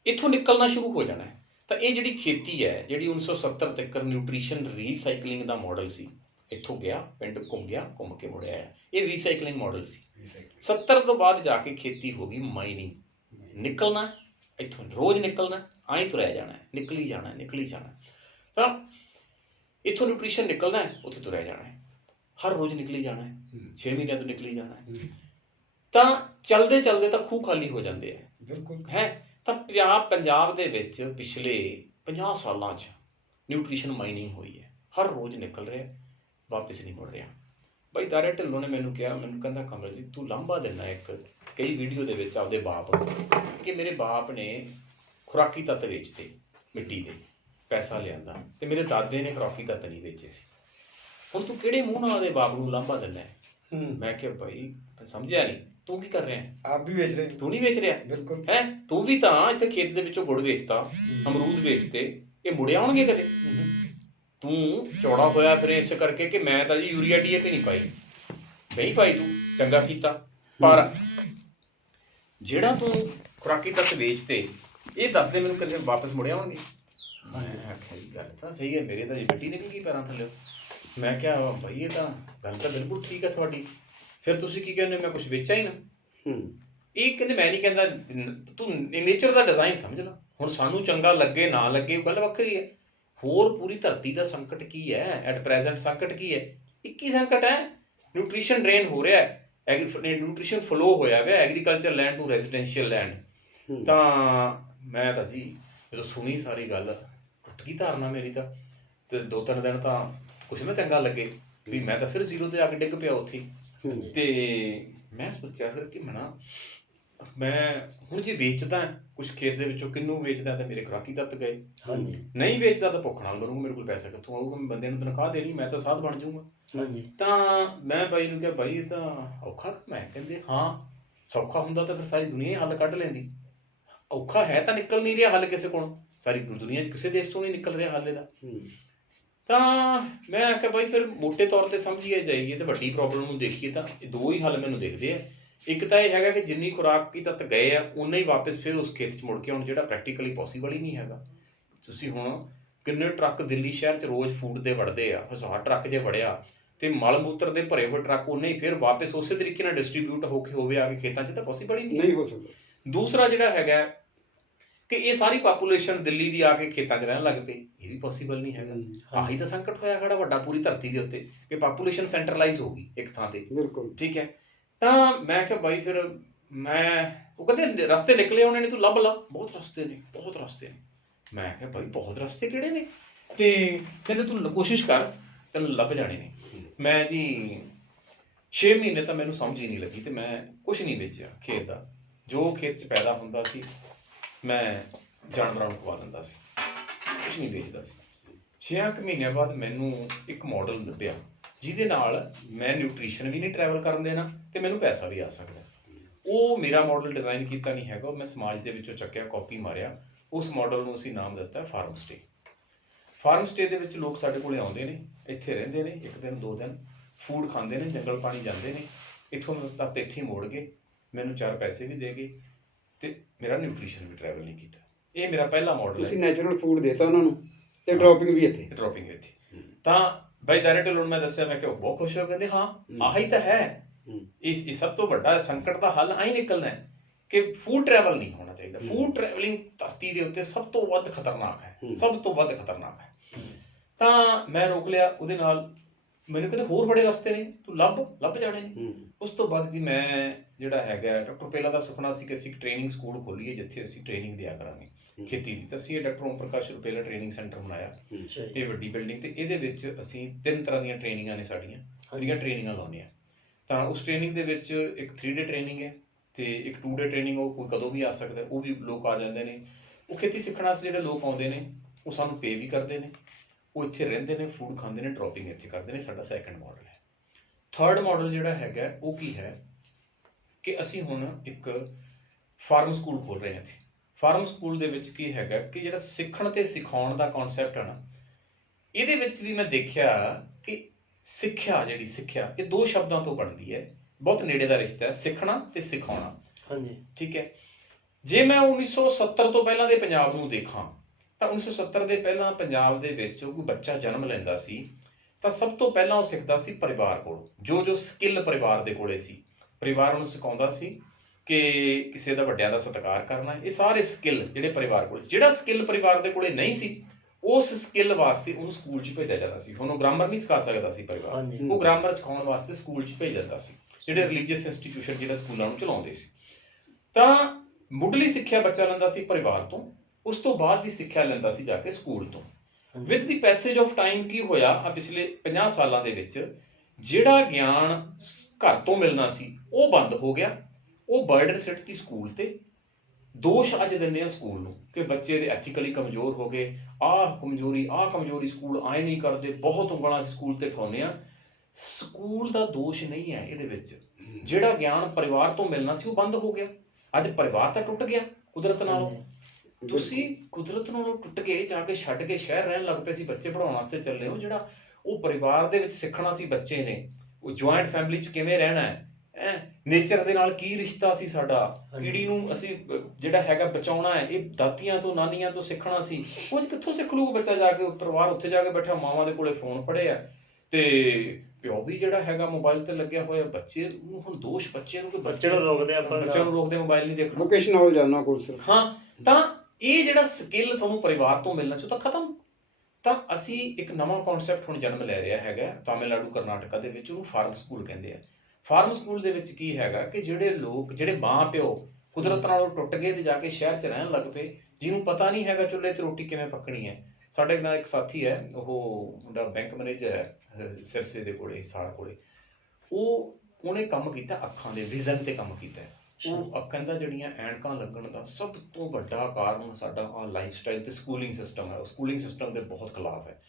ਇੱਥੋਂ ਨਿਕਲਣਾ ਸ਼ੁਰੂ ਹੋ ਜਾਣਾ ਹੈ। ਤਾਂ ਇਹ ਜਿਹੜੀ ਖੇਤੀ ਹੈ ਜਿਹੜੀ 1970 ਤੱਕ ਨਿਊਟ੍ਰੀਸ਼ਨ ਰੀਸਾਈਕਲਿੰਗ ਦਾ ਮਾਡਲ ਸੀ ਇੱਥੋਂ ਗਿਆ ਪਿੰਡ ਘੁੰਮ ਗਿਆ ਘੁੰਮ ਕੇ ਮੁੜਿਆ ਆਇਆ। ਇਹ ਰੀਸਾਈਕਲਿੰਗ ਮਾਡਲ ਸੀ। Recycling। 70 ਤੋਂ ਬਾਅਦ ਜਾ ਕੇ ਖੇਤੀ ਹੋ ਗਈ ਮਾਈਨਿੰਗ ਨਿਕਲਣਾ ਇੱਥੋਂ ਰੋਜ਼ ਨਿਕਲਣਾ ਆਏਂ ਤੁਰਿਆ ਜਾਣਾ ਨਿਕਲੀ ਜਾਣਾ ਨਿਕਲੀ ਜਾਣਾ। ਤਾਂ ਇੱਥੋਂ ਨਿਊਟ੍ਰੀਸ਼ਨ ਨਿਕਲਣਾ ਹੈ ਉੱਥੇ ਤੁਰਿਆ ਜਾਣਾ ਹੈ। ਹਰ ਰੋਜ਼ ਨਿਕਲੀ ਜਾਣਾ ਹੈ ਹੂੰ। 6 ਮਹੀਨਿਆਂ ਤੋਂ ਨਿਕਲੀ ਜਾਣਾ ਹੈ। ਤਾਂ ਚਲਦੇ ਚਲਦੇ ਤਾਂ ਖੂਹ ਖਾਲੀ ਹੋ ਜਾਂਦੇ ਆ। ਬਿਲਕੁਲ। ਹੈ? ਤਾਂ ਪੰਜਾਬ ਪੰਜਾਬ ਦੇ ਵਿੱਚ ਪਿਛਲੇ 50 ਸਾਲਾਂ 'ਚ ਨਿਊਟ੍ਰੀਸ਼ਨ ਮਾਈਨਿੰਗ ਹੋਈ ਹੈ। ਹਰ ਰੋਜ਼ ਨਿਕਲ ਰਿਹਾ ਵਾਪਸ ਨਹੀਂ ਮੁੜ ਰਿਹਾ। ਬਾਈ ਦਾਰੇ ਢਿੱਲੋਂ ਨੇ ਮੈਨੂੰ ਕਿਹਾ ਮੈਨੂੰ ਕਹਿੰਦਾ ਕਮਲ ਜੀ ਤੂੰ ਲਾਂਭਾ ਦਿੰਦਾ ਇੱਕ ਕਈ ਵੀਡੀਓ ਦੇ ਵਿੱਚ ਆਪਦੇ ਬਾਪ ਨੂੰ ਕਿ ਮੇਰੇ ਬਾਪ ਨੇ ਖੁਰਾਕੀ ਤੱਤ ਵੇਚਦੇ ਮਿੱਟੀ ਦੇ। ਪੈਸਾ ਲਿਆਂਦਾ। ਤੇ ਮੇਰੇ ਦਾਦੇ ਨੇ ਖੁਰਾਕੀ ਤੱਤ ਨਹੀਂ ਵੇਚੇ ਸੀ। ਹੁਣ ਤੂੰ ਕਿਹੜੇ ਮੂੰਹ ਨਾਲ ਉਹਦੇ ਬਾਪ ਨੂੰ ਲਾਂਭਾ ਦਿੰਦਾ ਹੈ? ਹੂੰ। ਮੈਂ ਕਿਹਾ ਭਾਈ ਸਮਝਿਆ ਨਹੀਂ। ਤੂੰ ਕੀ ਕਰ ਰਿਹਾ ਹੈ? ਆਪ ਵੀ ਵੇਚ ਰਹੇ। ਤੂੰ ਨਹੀਂ ਵੇਚ ਰਿਹਾ? ਬਿਲਕੁਲ। ਹੈ? ਤੂੰ ਵੀ ਤਾਂ ਇੱਥੇ ਖੇਤ ਦੇ ਵਿੱਚੋਂ ਗੁੜ ਵੇਚਦਾ ਅਮਰੂਦ ਵੇਚਦੇ ਇਹ ਮੁੜੇ ਆਉਣਗੇ ਕਦੇ? ਤੂੰ ਚੌੜਾ ਹੋਇਆ ਫਿਰ ਇਸ ਕਰਕੇ ਕਿ ਮੈਂ ਤਾਂ ਜੀ ਯੂਰੀਆ ਡੀਏਪੀ ਨਹੀਂ ਪਾਈ। ਨਹੀਂ ਪਾਈ ਤੂੰ। ਚੰਗਾ ਕੀਤਾ। ਪਰ ਜਿਹੜਾ ਤੂੰ ਖੁਰਾਕੀ ਤੱਤ ਵੇਚਦੇ ਇਹ ਦੱਸ ਦੇ ਮੈਨੂੰ ਕਦੇ ਵਾਪਸ ਮੁੜੇ ਆਉਣਗੇ? ਮੈਂ ਆਖਿਆ ਜੀ ਗੱਲ ਤਾਂ ਸਹੀ ਹੈ ਮੇਰੇ ਤਾਂ ਜੀ ਮਿੱਟੀ ਨਿਕਲ ਗਈ ਪੈਰਾਂ ਥੱਲੇ। ਮੈਂ ਕਿਹਾ ਭਾਈ ਇਹ ਤਾਂ ਗੱਲ ਤਾਂ ਬਿਲਕੁਲ ਠੀਕ ਹੈ ਤੁਹਾਡੀ। ਫਿਰ ਤੁਸੀਂ ਕੀ ਕਹਿੰਦੇ ਹੋ, ਮੈਂ ਕੁਝ ਵੇਚਿਆ ਹੀ ਨਾ? ਹੂੰ। ਇਹ ਕਹਿੰਦੇ ਮੈਂ ਨਹੀਂ ਕਹਿੰਦਾ ਤੂੰ ਨੇਚਰ ਦਾ ਡਿਜ਼ਾਈਨ ਸਮਝ ਲੈ। ਹੁਣ ਸਾਨੂੰ ਚੰਗਾ ਲੱਗੇ ਨਾ ਲੱਗੇ ਉਹ ਗੱਲ ਵੱਖਰੀ ਹੈ। ਹੋਰ ਪੂਰੀ ਧਰਤੀ ਦਾ ਸੰਕਟ ਕੀ ਹੈ? ਐਟ ਪ੍ਰੈਜ਼ੈਂਟ ਸੰਕਟ ਕੀ ਹੈ? ਇੱਕ ਹੀ ਸੰਕਟ ਹੈ। ਨਿਊਟ੍ਰੀਸ਼ਨ ਡਰੇਨ ਹੋ ਰਿਹਾ ਹੈ। ਨਿਊਟ੍ਰੀਸ਼ਨ ਫਲੋ ਹੋਇਆ ਹੈ। Agriculture land to residential land. ਤਾਂ ਮੈਂ ਤਾਂ ਜੀ ਜਦੋਂ ਸੁਣੀ ਸਾਰੀ ਗੱਲ ਗਈ ਧਾਰਨਾ ਮੇਰੀ ਤਾਂ? ਤੇ ਦੋ ਤਿੰਨ ਦਿਨ ਤਾਂ ਕੁਛ ਨਾ ਚੰਗਾ ਲੱਗੇ ਵੀ ਮੈਂ ਤਾਂ ਫਿਰ ਜ਼ੀਰੋ ਤੇ ਆ ਕੇ ਡਿੱਗ ਪਿਆ ਉੱਥੇ ਹੀ। ਤੇ ਮੈਂ ਸੋਚਿਆ ਫਿਰ ਕਿ ਮਣਾ ਮੈਂ ਹੁਣ ਜੇ ਵੇਚਦਾ ਕੁਝ ਖੇਤ ਦੇ ਵਿੱਚੋਂ ਕਿੰਨੂੰ ਵੇਚਦਾ ਤਾਂ ਮੇਰੇ ਖੁਰਾਕੀ ਤੱਤ ਗਏ। ਹਾਂਜੀ। ਨਹੀਂ ਵੇਚਦਾ ਤਾਂ ਭੁੱਖ ਨਾਲ ਮਰੂੰਗਾ ਮੇਰੇ ਕੋਲ ਪੈਸਾ ਕਿੱਥੋਂ ਆਊਗਾ? ਮੈਂ ਬੰਦੇ ਨੂੰ ਤਨਖਾਹ ਦੇਣੀ ਮੈਂ ਤਾਂ ਸਾਧ ਬਣ ਜਾਊਂਗਾ। ਹਾਂਜੀ। ਤਾਂ ਮੈਂ ਬਾਈ ਨੂੰ ਕਿਹਾ ਬਾਈ ਇਹ ਤਾਂ ਔਖਾ ਕੰਮ ਹੈ। ਕਹਿੰਦੇ ਹਾਂ ਸੌਖਾ ਹੁੰਦਾ ਤਾਂ ਫਿਰ ਸਾਰੀ ਦੁਨੀਆ ਹੀ ਹੱਲ ਕੱਢ ਲੈਂਦੀ। ਔਖਾ ਹੈ ਤਾਂ ਨਿਕਲ ਨਹੀਂ ਰਿਹਾ ਹੱਲ ਕਿਸੇ ਕੋਲੋਂ। ਸਾਰੀ ਦੁਨੀਆ 'ਚ ਕਿਸੇ ਦੇਸ਼ ਤੋਂ ਨਹੀਂ ਨਿਕਲ ਰਿਹਾ ਹੱਲ ਇਹਦਾ। ਤਾਂ ਮੈਂ ਆਖਿਆ ਬਾਈ ਫਿਰ ਮੋٹے ਤੌਰ ਤੇ ਸਮਝੀਏ ਜਾਈਏ ਤੇ ਵੱਡੀ ਪ੍ਰੋਬਲਮ ਨੂੰ ਦੇਖੀਏ ਤਾਂ ਇਹ ਦੋ ਹੀ ਹੱਲ ਮੈਨੂੰ ਦਿਖਦੇ ਆ। ਇੱਕ ਤਾਂ ਇਹ ਹੈਗਾ ਕਿ ਜਿੰਨੀ ਖੁਰਾਕ ਕੀ ਤੱਤ ਗਏ ਆ ਉਨਾ ਹੀ ਵਾਪਸ ਫਿਰ ਉਸ ਖੇਤ 'ਚ ਮੁੜ ਕੇ ਆਉਣ ਜਿਹੜਾ ਪ੍ਰੈਕਟੀਕਲੀ ਪੋਸੀਬਲ ਹੀ ਨਹੀਂ ਹੈਗਾ। ਤੁਸੀਂ ਹੁਣ ਕਿੰਨੇ ਟਰੱਕ ਦਿੱਲੀ ਸ਼ਹਿਰ 'ਚ ਰੋਜ਼ ਫੂਡ ਦੇ ਵੜਦੇ ਆ ਹਜ਼ਾਰ ਟਰੱਕ ਜੇ ਵੜਿਆ ਤੇ ਮਲ ਮੂਤਰ ਦੇ ਭਰੇ ਹੋਏ ਟਰੱਕ ਉਨੇ ਹੀ ਫਿਰ ਵਾਪਸ ਉਸੇ ਤਰੀਕੇ ਨਾਲ ਡਿਸਟ੍ਰੀਬਿਊਟ ਹੋ ਕੇ ਹੋਵੇ ਆ ਕੇ ਖੇਤਾਂ 'ਚ ਤਾਂ ਪੋਸੀਬਲ ਹੀ ਨਹੀਂ। ਨਹੀਂ ਹੋ ਸਕਦਾ। ਦੂਸਰਾ ਜਿਹੜਾ ਹੈਗਾ ਕਿ ਇਹ ਸਾਰੀ ਪਾਪੂਲੇਸ਼ਨ ਦਿੱਲੀ ਦੀ ਆ ਕੇ ਖੇਤਾਂ 'ਚ ਰਹਿਣ ਲੱਗ ਪਈ। ਇਹ ਵੀ ਪੋਸੀਬਲ ਨਹੀਂ ਹੈਗਾ। ਆਹੀ ਤਾਂ ਸੰਕਟ ਹੋਇਆ ਖੜਾ ਵੱਡਾ ਪੂਰੀ ਧਰਤੀ ਦੇ ਉੱਤੇ ਕਿ ਪਾਪੂਲੇਸ਼ਨ ਸੈਂਟਰਲਾਈਜ਼ ਹੋ ਗਈ ਇੱਕ ਥਾਂ ਤੇ। ਬਿਲਕੁਲ। ਠੀਕ ਹੈ। ਤਾਂ ਮੈਂ ਕਿਹਾ ਬਾਈ ਫਿਰ ਮੈਂ ਉਹ ਕਹਿੰਦੇ ਰਸਤੇ ਨਿਕਲੇ ਉਹਨਾਂ ਨੇ ਤੂੰ ਲੱਭ ਲਾ। ਬਹੁਤ ਰਸਤੇ ਨੇ ਬਹੁਤ ਰਸਤੇ ਨੇ। ਮੈਂ ਕਿਹਾ ਬਾਈ ਬਹੁਤ ਰਸਤੇ ਕਿਹੜੇ ਨੇ? ਤੇ ਕਹਿੰਦੇ ਤੂੰ ਕੋਸ਼ਿਸ਼ ਕਰ ਤੈਨੂੰ ਲੱਭ ਜਾਣੇ ਨੇ। ਮੈਂ ਜੀ 6 ਮਹੀਨੇ ਤਾਂ ਮੈਨੂੰ ਸਮਝ ਹੀ ਨਹੀਂ ਲੱਗੀ ਤੇ ਮੈਂ ਕੁਝ ਨਹੀਂ ਵੇਚਿਆ ਖੇਤ ਦਾ। ਜੋ ਖੇਤ 'ਚ ਪੈਦਾ ਹੁੰਦਾ ਸੀ ਮੈਂ ਜਾਨਵਰਾਂ ਨੂੰ ਖਵਾ ਦਿੰਦਾ ਸੀ। ਕੁਝ ਨਹੀਂ ਵੇਚਦਾ ਸੀ। 6 ਮਹੀਨਿਆਂ ਬਾਅਦ ਮੈਨੂੰ ਇੱਕ ਮਾਡਲ ਲੱਭਿਆ, ਜਿਹਦੇ ਨਾਲ ਮੈਂ ਨਿਊਟ੍ਰੀਸ਼ਨ ਵੀ ਨਹੀਂ ਟਰੈਵਲ ਕਰਨ ਦੇਣਾ ਤੇ ਮੈਨੂੰ ਪੈਸਾ ਵੀ ਆ ਸਕਦਾ। ਉਹ ਮੇਰਾ ਮਾਡਲ ਡਿਜ਼ਾਈਨ ਕੀਤਾ ਨਹੀਂ ਹੈਗਾ, ਉਹ ਮੈਂ ਸਮਾਜ ਦੇ ਵਿੱਚੋਂ ਚੱਕਿਆ ਕਾਪੀ ਮਾਰਿਆ। ਉਸ ਮਾਡਲ ਨੂੰ ਅਸੀਂ ਨਾਮ ਦਿੱਤਾ ਫਾਰਮ ਸਟੇ ਫਾਰਮ ਸਟੇ ਦੇ ਵਿੱਚ ਲੋਕ ਸਾਡੇ ਕੋਲੇ ਆਉਂਦੇ ਨੇ, ਇੱਥੇ ਰਹਿੰਦੇ ਨੇ, ਇੱਕ ਦਿਨ, ਦੋ ਦਿਨ ਫੂਡ ਖਾਂਦੇ ਨੇ, ਜੰਗਲ ਪਾਣੀ ਜਾਂਦੇ ਨੇ। ਇੱਥੋਂ ਤੱਕ ਇੱਥੇ ਮੋੜ ਗਏ, ਮੈਨੂੰ ਚਾਰ ਪੈਸੇ ਵੀ ਦੇ ਗਏ। ਤੇ ਮੇਰਾ ਨਿਊਟ੍ਰੀਸ਼ਨ ਵੀ ਟਰੈਵਲ ਨਹੀਂ ਕੀਤਾ। ਇਹ ਮੇਰਾ ਪਹਿਲਾ ਮਾਡਲ ਤੁਸੀਂ ਹੈ ਨੈਚੁਰਲ ਫੂਡ ਦੇਤਾ ਉਹਨਾਂ ਨੂੰ ਤੇ ਡ੍ਰੌਪਿੰਗ ਵੀ ਇੱਥੇ। ਡ੍ਰੌਪਿੰਗ ਇੱਥੇ। ਤਾਂ ਬਾਈ ਡਾਇਰੈਕਟਰ ਨੂੰ ਮੈਂ ਦੱਸਿਆ ਮੈਂ ਕਿ ਉਹ ਬਹੁਤ ਖੁਸ਼ ਹੋ ਕਹਿੰਦੇ ਹਾਂ ਆਹੀ ਤਾਂ ਹੈ। ਇਸ ਇਸ ਸਭ ਤੋਂ ਵੱਡਾ ਸੰਕਟ ਦਾ ਹੱਲ ਆਹੀ ਨਿਕਲਣਾ ਹੈ ਕਿ ਫੂਡ ਟਰੈਵਲ ਨਹੀਂ ਹੋਣਾ ਚਾਹੀਦਾ। ਫੂਡ ਟਰੈਵਲਿੰਗ ਧਰਤੀ ਦੇ ਉੱਤੇ ਸਭ ਤੋਂ ਵੱਧ ਖਤਰਨਾਕ ਹੈ। ਸਭ ਤੋਂ ਵੱਧ ਖਤਰਨਾਕ ਹੈ। ਤਾਂ ਮੈਂ ਰੋਕ ਲਿਆ ਉਹਦੇ ਨਾਲ ਮੈਨੂੰ ਕਹਿੰਦੇ ਹੋਰ ਬੜੇ ਰਸਤੇ ਨੇ। ਤੂੰ ਲੱਭ ਲੱਭ ਜਾਣੇ ਨੇ। ਉਸ ਤੋਂ ਬਾਅਦ ਜੀ ਮੈਂ ਜਿਹੜਾ ਹੈਗਾ ਡਾਕਟਰ ਪਹਿਲਾ ਦਾ ਸੁਪਨਾ ਸੀ ਕਿ ਅਸੀਂ ਇੱਕ ਟ੍ਰੇਨਿੰਗ ਸਕੂਲ ਖੋਲੀਏ ਜਿੱਥੇ ਅਸੀਂ ਟ੍ਰੇਨਿੰਗ ਦਿਆ ਕਰਾਂਗੇ ਖੇਤੀ ਦੀ। ਤਾਂ ਅਸੀਂ ਇਹ doctor Om Prakash Rupela training centre ਬਣਾਇਆ। ਇਹ ਵੱਡੀ ਬਿਲਡਿੰਗ ਤੇ ਇਹਦੇ ਵਿੱਚ ਅਸੀਂ ਤਿੰਨ ਤਰ੍ਹਾਂ ਦੀਆਂ ਟ੍ਰੇਨਿੰਗਾਂ ਨੇ ਸਾਡੀਆਂ ਜਿਹੜੀਆਂ ਟ੍ਰੇਨਿੰਗਾਂ ਲਾਉਂਦੇ ਆ। ਤਾਂ ਉਸ ਟ੍ਰੇਨਿੰਗ ਦੇ ਵਿੱਚ ਇੱਕ 3 ਡੇ ਟ੍ਰੇਨਿੰਗ ਹੈ ਤੇ ਇੱਕ 2 ਡੇ ਟ੍ਰੇਨਿੰਗ ਉਹ ਕੋਈ ਕਦੋਂ ਵੀ ਆ ਸਕਦਾ ਉਹ ਵੀ ਲੋਕ ਆ ਜਾਂਦੇ ਨੇ। ਉਹ ਖੇਤੀ ਸਿੱਖਣ ਵਾਸਤੇ ਜਿਹੜੇ ਲੋਕ ਆਉਂਦੇ ਨੇ ਉਹ ਸਾਨੂੰ ਪੇ ਵੀ ਕਰਦੇ ਨੇ। ਉਹ ਇੱਥੇ ਰਹਿੰਦੇ ਨੇ ਫੂਡ ਖਾਂਦੇ ਨੇ ਡ੍ਰੌਪਿੰਗ ਇੱਥੇ ਕਰਦੇ ਨੇ ਸਾਡਾ ਸੈਕੰਡ ਮਾਡਲ ਹੈ। ਥਰਡ ਮਾਡਲ ਜਿਹੜਾ ਹੈਗਾ ਉਹ ਕੀ ਹੈ? ਕਿ ਅਸੀਂ ਹੁਣ ਇੱਕ ਫਾਰਮ ਸਕੂਲ ਖੋਲ ਰਹੇ ਹਾਂ ਇੱਥੇ। ਫਾਰਮ ਸਕੂਲ ਦੇ ਵਿੱਚ ਕੀ ਹੈਗਾ ਕਿ ਜਿਹੜਾ ਸਿੱਖਣ ਤੇ ਸਿਖਾਉਣ ਦਾ ਕਨਸੈਪਟ ਹੈ ਨਾ ਇਹਦੇ ਵਿੱਚ ਵੀ ਮੈਂ ਦੇਖਿਆ ਕਿ ਸਿੱਖਿਆ ਜਿਹੜੀ ਸਿੱਖਿਆ ਇਹ ਦੋ ਸ਼ਬਦਾਂ ਤੋਂ ਬਣਦੀ ਹੈ। ਬਹੁਤ ਨੇੜੇ ਦਾ ਰਿਸ਼ਤਾ ਹੈ ਸਿੱਖਣਾ ਤੇ ਸਿਖਾਉਣਾ। ਹਾਂਜੀ। ਠੀਕ ਹੈ? ਜੇ ਮੈਂ 1970 ਤੋਂ ਪਹਿਲਾਂ ਦੇ ਪੰਜਾਬ ਨੂੰ ਦੇਖਾਂ ਤਾਂ 1970 ਦੇ ਪਹਿਲਾਂ ਪੰਜਾਬ ਦੇ ਵਿੱਚ ਕੋਈ ਬੱਚਾ ਜਨਮ ਲੈਂਦਾ ਸੀ ਤਾਂ ਸਭ ਤੋਂ ਪਹਿਲਾਂ ਉਹ ਸਿੱਖਦਾ ਸੀ ਪਰਿਵਾਰ ਕੋਲ ਜੋ ਜੋ ਸਕਿੱਲ ਪਰਿਵਾਰ ਦੇ ਕੋਲੇ ਸੀ। ਪਰਿਵਾਰ ਉਹਨੂੰ ਸਿਖਾਉਂਦਾ ਸੀ ਕਿ ਕਿਸੇ ਦਾ ਵੱਡਿਆਂ ਦਾ ਸਤਿਕਾਰ ਕਰਨਾ ਇਹ ਸਾਰੇ ਸਕਿੱਲ ਜਿਹੜੇ ਪਰਿਵਾਰ ਕੋਲ ਸੀ। ਜਿਹੜਾ ਸਕਿੱਲ ਪਰਿਵਾਰ ਦੇ ਕੋਲੇ ਨਹੀਂ ਸੀ ਉਸ ਸਕਿੱਲ ਵਾਸਤੇ ਉਹਨੂੰ ਸਕੂਲ 'ਚ ਭੇਜਿਆ ਜਾਂਦਾ ਸੀ। ਹੁਣ ਉਹ ਗ੍ਰਾਮਰ ਨਹੀਂ ਸਿਖਾ ਸਕਦਾ ਸੀ ਪਰਿਵਾਰ। ਉਹ ਗ੍ਰਾਮਰ ਸਿਖਾਉਣ ਵਾਸਤੇ ਸਕੂਲ 'ਚ ਭੇਜ ਜਾਂਦਾ ਸੀ ਜਿਹੜੇ ਰਿਲੀਜੀਅਸ ਇੰਸਟੀਟਿਊਸ਼ਨ ਜਿਹੜਾ ਸਕੂਲਾਂ ਨੂੰ ਚਲਾਉਂਦੇ ਸੀ। ਤਾਂ ਮੁੱਢਲੀ ਸਿੱਖਿਆ ਬੱਚਾ ਲੈਂਦਾ ਸੀ ਪਰਿਵਾਰ ਤੋਂ ਉਸ ਤੋਂ ਬਾਅਦ ਦੀ ਸਿੱਖਿਆ ਲੈਂਦਾ ਸੀ ਜਾ ਕੇ ਸਕੂਲ ਤੋਂ। With the passage of time ਕੀ ਹੋਇਆ ਆ ਪਿਛਲੇ 50 ਸਾਲਾਂ ਦੇ ਵਿੱਚ ਜਿਹੜਾ ਗਿਆਨ ਘਰ ਤੋਂ ਮਿਲਣਾ ਸੀ ਉਹ ਬੰਦ ਹੋ ਗਿਆ। ਉਹ ਬਰਡਨ ਸਿੱਟਤੀ ਸਕੂਲ ਤੇ। ਦੋਸ਼ ਅੱਜ ਦਿੰਦੇ ਆ ਸਕੂਲ ਨੂੰ ਕਿ ਬੱਚੇ ਦੇ ਐਥੀਕਲੀ ਕਮਜ਼ੋਰ ਹੋ ਗਏ। ਆਹ ਕਮਜ਼ੋਰੀ ਆਹ ਕਮਜ਼ੋਰੀ ਸਕੂਲ ਆਏ ਨਹੀਂ ਕਰਦੇ। ਬਹੁਤ ਉਂਗਲਾਂ ਸਕੂਲ ਤੇ ਠਾਉਂਦੇ ਆ। ਸਕੂਲ ਦਾ ਦੋਸ਼ ਨਹੀਂ ਹੈ ਇਹਦੇ ਵਿੱਚ। ਜਿਹੜਾ ਗਿਆਨ ਪਰਿਵਾਰ ਤੋਂ ਮਿਲਣਾ ਸੀ ਉਹ ਬੰਦ ਹੋ ਗਿਆ। ਅੱਜ ਪਰਿਵਾਰ ਤਾਂ ਟੁੱਟ ਗਿਆ ਕੁਦਰਤ ਨਾਲੋਂ। ਤੁਸੀਂ ਕੁਦਰਤ ਨਾਲੋਂ ਟੁੱਟ ਕੇ ਜਾ ਕੇ ਛੱਡ ਕੇ ਸ਼ਹਿਰ ਰਹਿਣ ਲੱਗ ਪਏ ਸੀ ਬੱਚੇ ਪੜਾਉਣ ਵਾਸਤੇ ਚੱਲੇ ਹੋ ਜਿਹੜਾ ਉਹ ਪਰਿਵਾਰ ਦੇ ਵਿੱਚ ਸਿੱਖਣਾ ਸੀ ਬੱਚੇ ਨੇ। ਉਹ ਜੁਆਇੰਟ ਫੈਮਿਲੀ 'ਚ ਕਿਵੇਂ ਰਹਿਣਾ ਹੈ? ਹੈ? ਨੇਚਰ ਦੇ ਨਾਲ ਕੀ ਰਿਸ਼ਤਾ ਸੀ ਸਾਡਾ। ਕੀੜੀ ਨੂੰ ਅਸੀਂ ਜਿਹੜਾ ਹੈਗਾ ਬਚਾਉਣਾ ਹੈ ਇਹ ਦਾਤੀਆਂ ਤੋਂ ਨਾਨੀਆਂ ਤੋਂ ਸਿੱਖਣਾ ਸੀ। ਉਹ ਅੱਜ ਕਿੱਥੋਂ ਸਿੱਖ ਲੂਗਾ ਬੱਚਾ ਜਾ ਕੇ? ਉਹ ਪਰਿਵਾਰ ਉੱਥੇ ਜਾ ਕੇ ਬੈਠਾ ਮਾਵਾਂ ਦੇ ਕੋਲੇ ਫੋਨ ਫੜੇ ਆ ਤੇ ਪਿਓ ਵੀ ਜਿਹੜਾ ਹੈਗਾ ਮੋਬਾਈਲ ਤੇ ਲੱਗਿਆ ਹੋਇਆ ਬੱਚੇ ਨੂੰ ਹੁਣ ਦੋਸ਼ ਬੱਚੇ ਨੂੰ ਕਿ ਬੱਚੇ ਨੂੰ ਰੋਕਦੇ ਆਪਾਂ ਬੱਚਿਆਂ ਨੂੰ ਰੋਕਦੇ ਮੋਬਾਈਲ ਨਹੀਂ ਦੇਖਣਾ। ਵੋਕੇਸ਼ਨ ਨਾਲ ਜਾਣਾ ਕੋਲ ਸਿਰਫ। ਹਾਂ ਤਾਂ ਇਹ ਜਿਹੜਾ ਸਕਿੱਲ ਤੁਹਾਨੂੰ ਪਰਿਵਾਰ ਤੋਂ ਮਿਲਣਾ ਸੀ ਉਹ ਤਾਂ ਖਤਮ। ਤਾਂ ਅਸੀਂ ਇੱਕ ਨਵਾਂ ਕਨਸੈਪਟ ਹੁਣ ਜਨਮ ਲੈ ਰਿਹਾ ਹੈਗਾ, ਤਾਮਿਲਨਾਡੂ, ਕਰਨਾਟਕਾ ਦੇ ਵਿੱਚ, ਉਹਨੂੰ ਫਾਰਮ ਸਕੂਲ ਕਹਿੰਦੇ ਆ। ਫਾਰਮ ਸਕੂਲ ਦੇ ਵਿੱਚ ਕੀ ਹੈਗਾ ਕਿ ਜਿਹੜੇ ਲੋਕ, ਜਿਹੜੇ ਮਾਂ ਪਿਓ ਕੁਦਰਤ ਨਾਲੋਂ ਟੁੱਟ ਗਏ ਤੇ ਜਾ ਕੇ ਸ਼ਹਿਰ 'ਚ ਰਹਿਣ ਲੱਗ ਪਏ, ਜਿਹਨੂੰ ਪਤਾ ਨਹੀਂ ਹੈਗਾ ਚੁੱਲ੍ਹੇ ਤੇ ਰੋਟੀ ਕਿਵੇਂ ਪੱਕਣੀ ਹੈ। ਸਾਡੇ ਨਾਲ ਇੱਕ ਸਾਥੀ ਹੈ, ਉਹ ਮੁੰਡਾ ਬੈਂਕ ਮੈਨੇਜਰ ਹੈ ਸਿਰਸੇ ਦੇ ਕੋਲੇ, ਸਾਲ ਕੋਲੇ। ਉਹ ਉਹਨੇ ਕੰਮ ਕੀਤਾ ਅੱਖਾਂ ਦੇ ਵਿਜ਼ਨ ਤੇ ਕੰਮ ਕੀਤਾ ਉਹ ਅੱਖਾਂ ਦਾ ਜਿਹੜੀਆਂ ਐਨਕਾਂ ਲੱਗਣ ਦਾ ਸਭ ਤੋਂ ਵੱਡਾ ਕਾਰਨ ਸਾਡਾ ਆ ਲਾਈਫ ਸਟਾਈਲ ਤੇ ਸਕੂਲਿੰਗ ਸਿਸਟਮ ਹੈ। ਉਹ ਸਕੂਲਿੰਗ ਸਿਸਟਮ ਦੇ ਬਹੁਤ ਖਿਲਾਫ ਹੈ।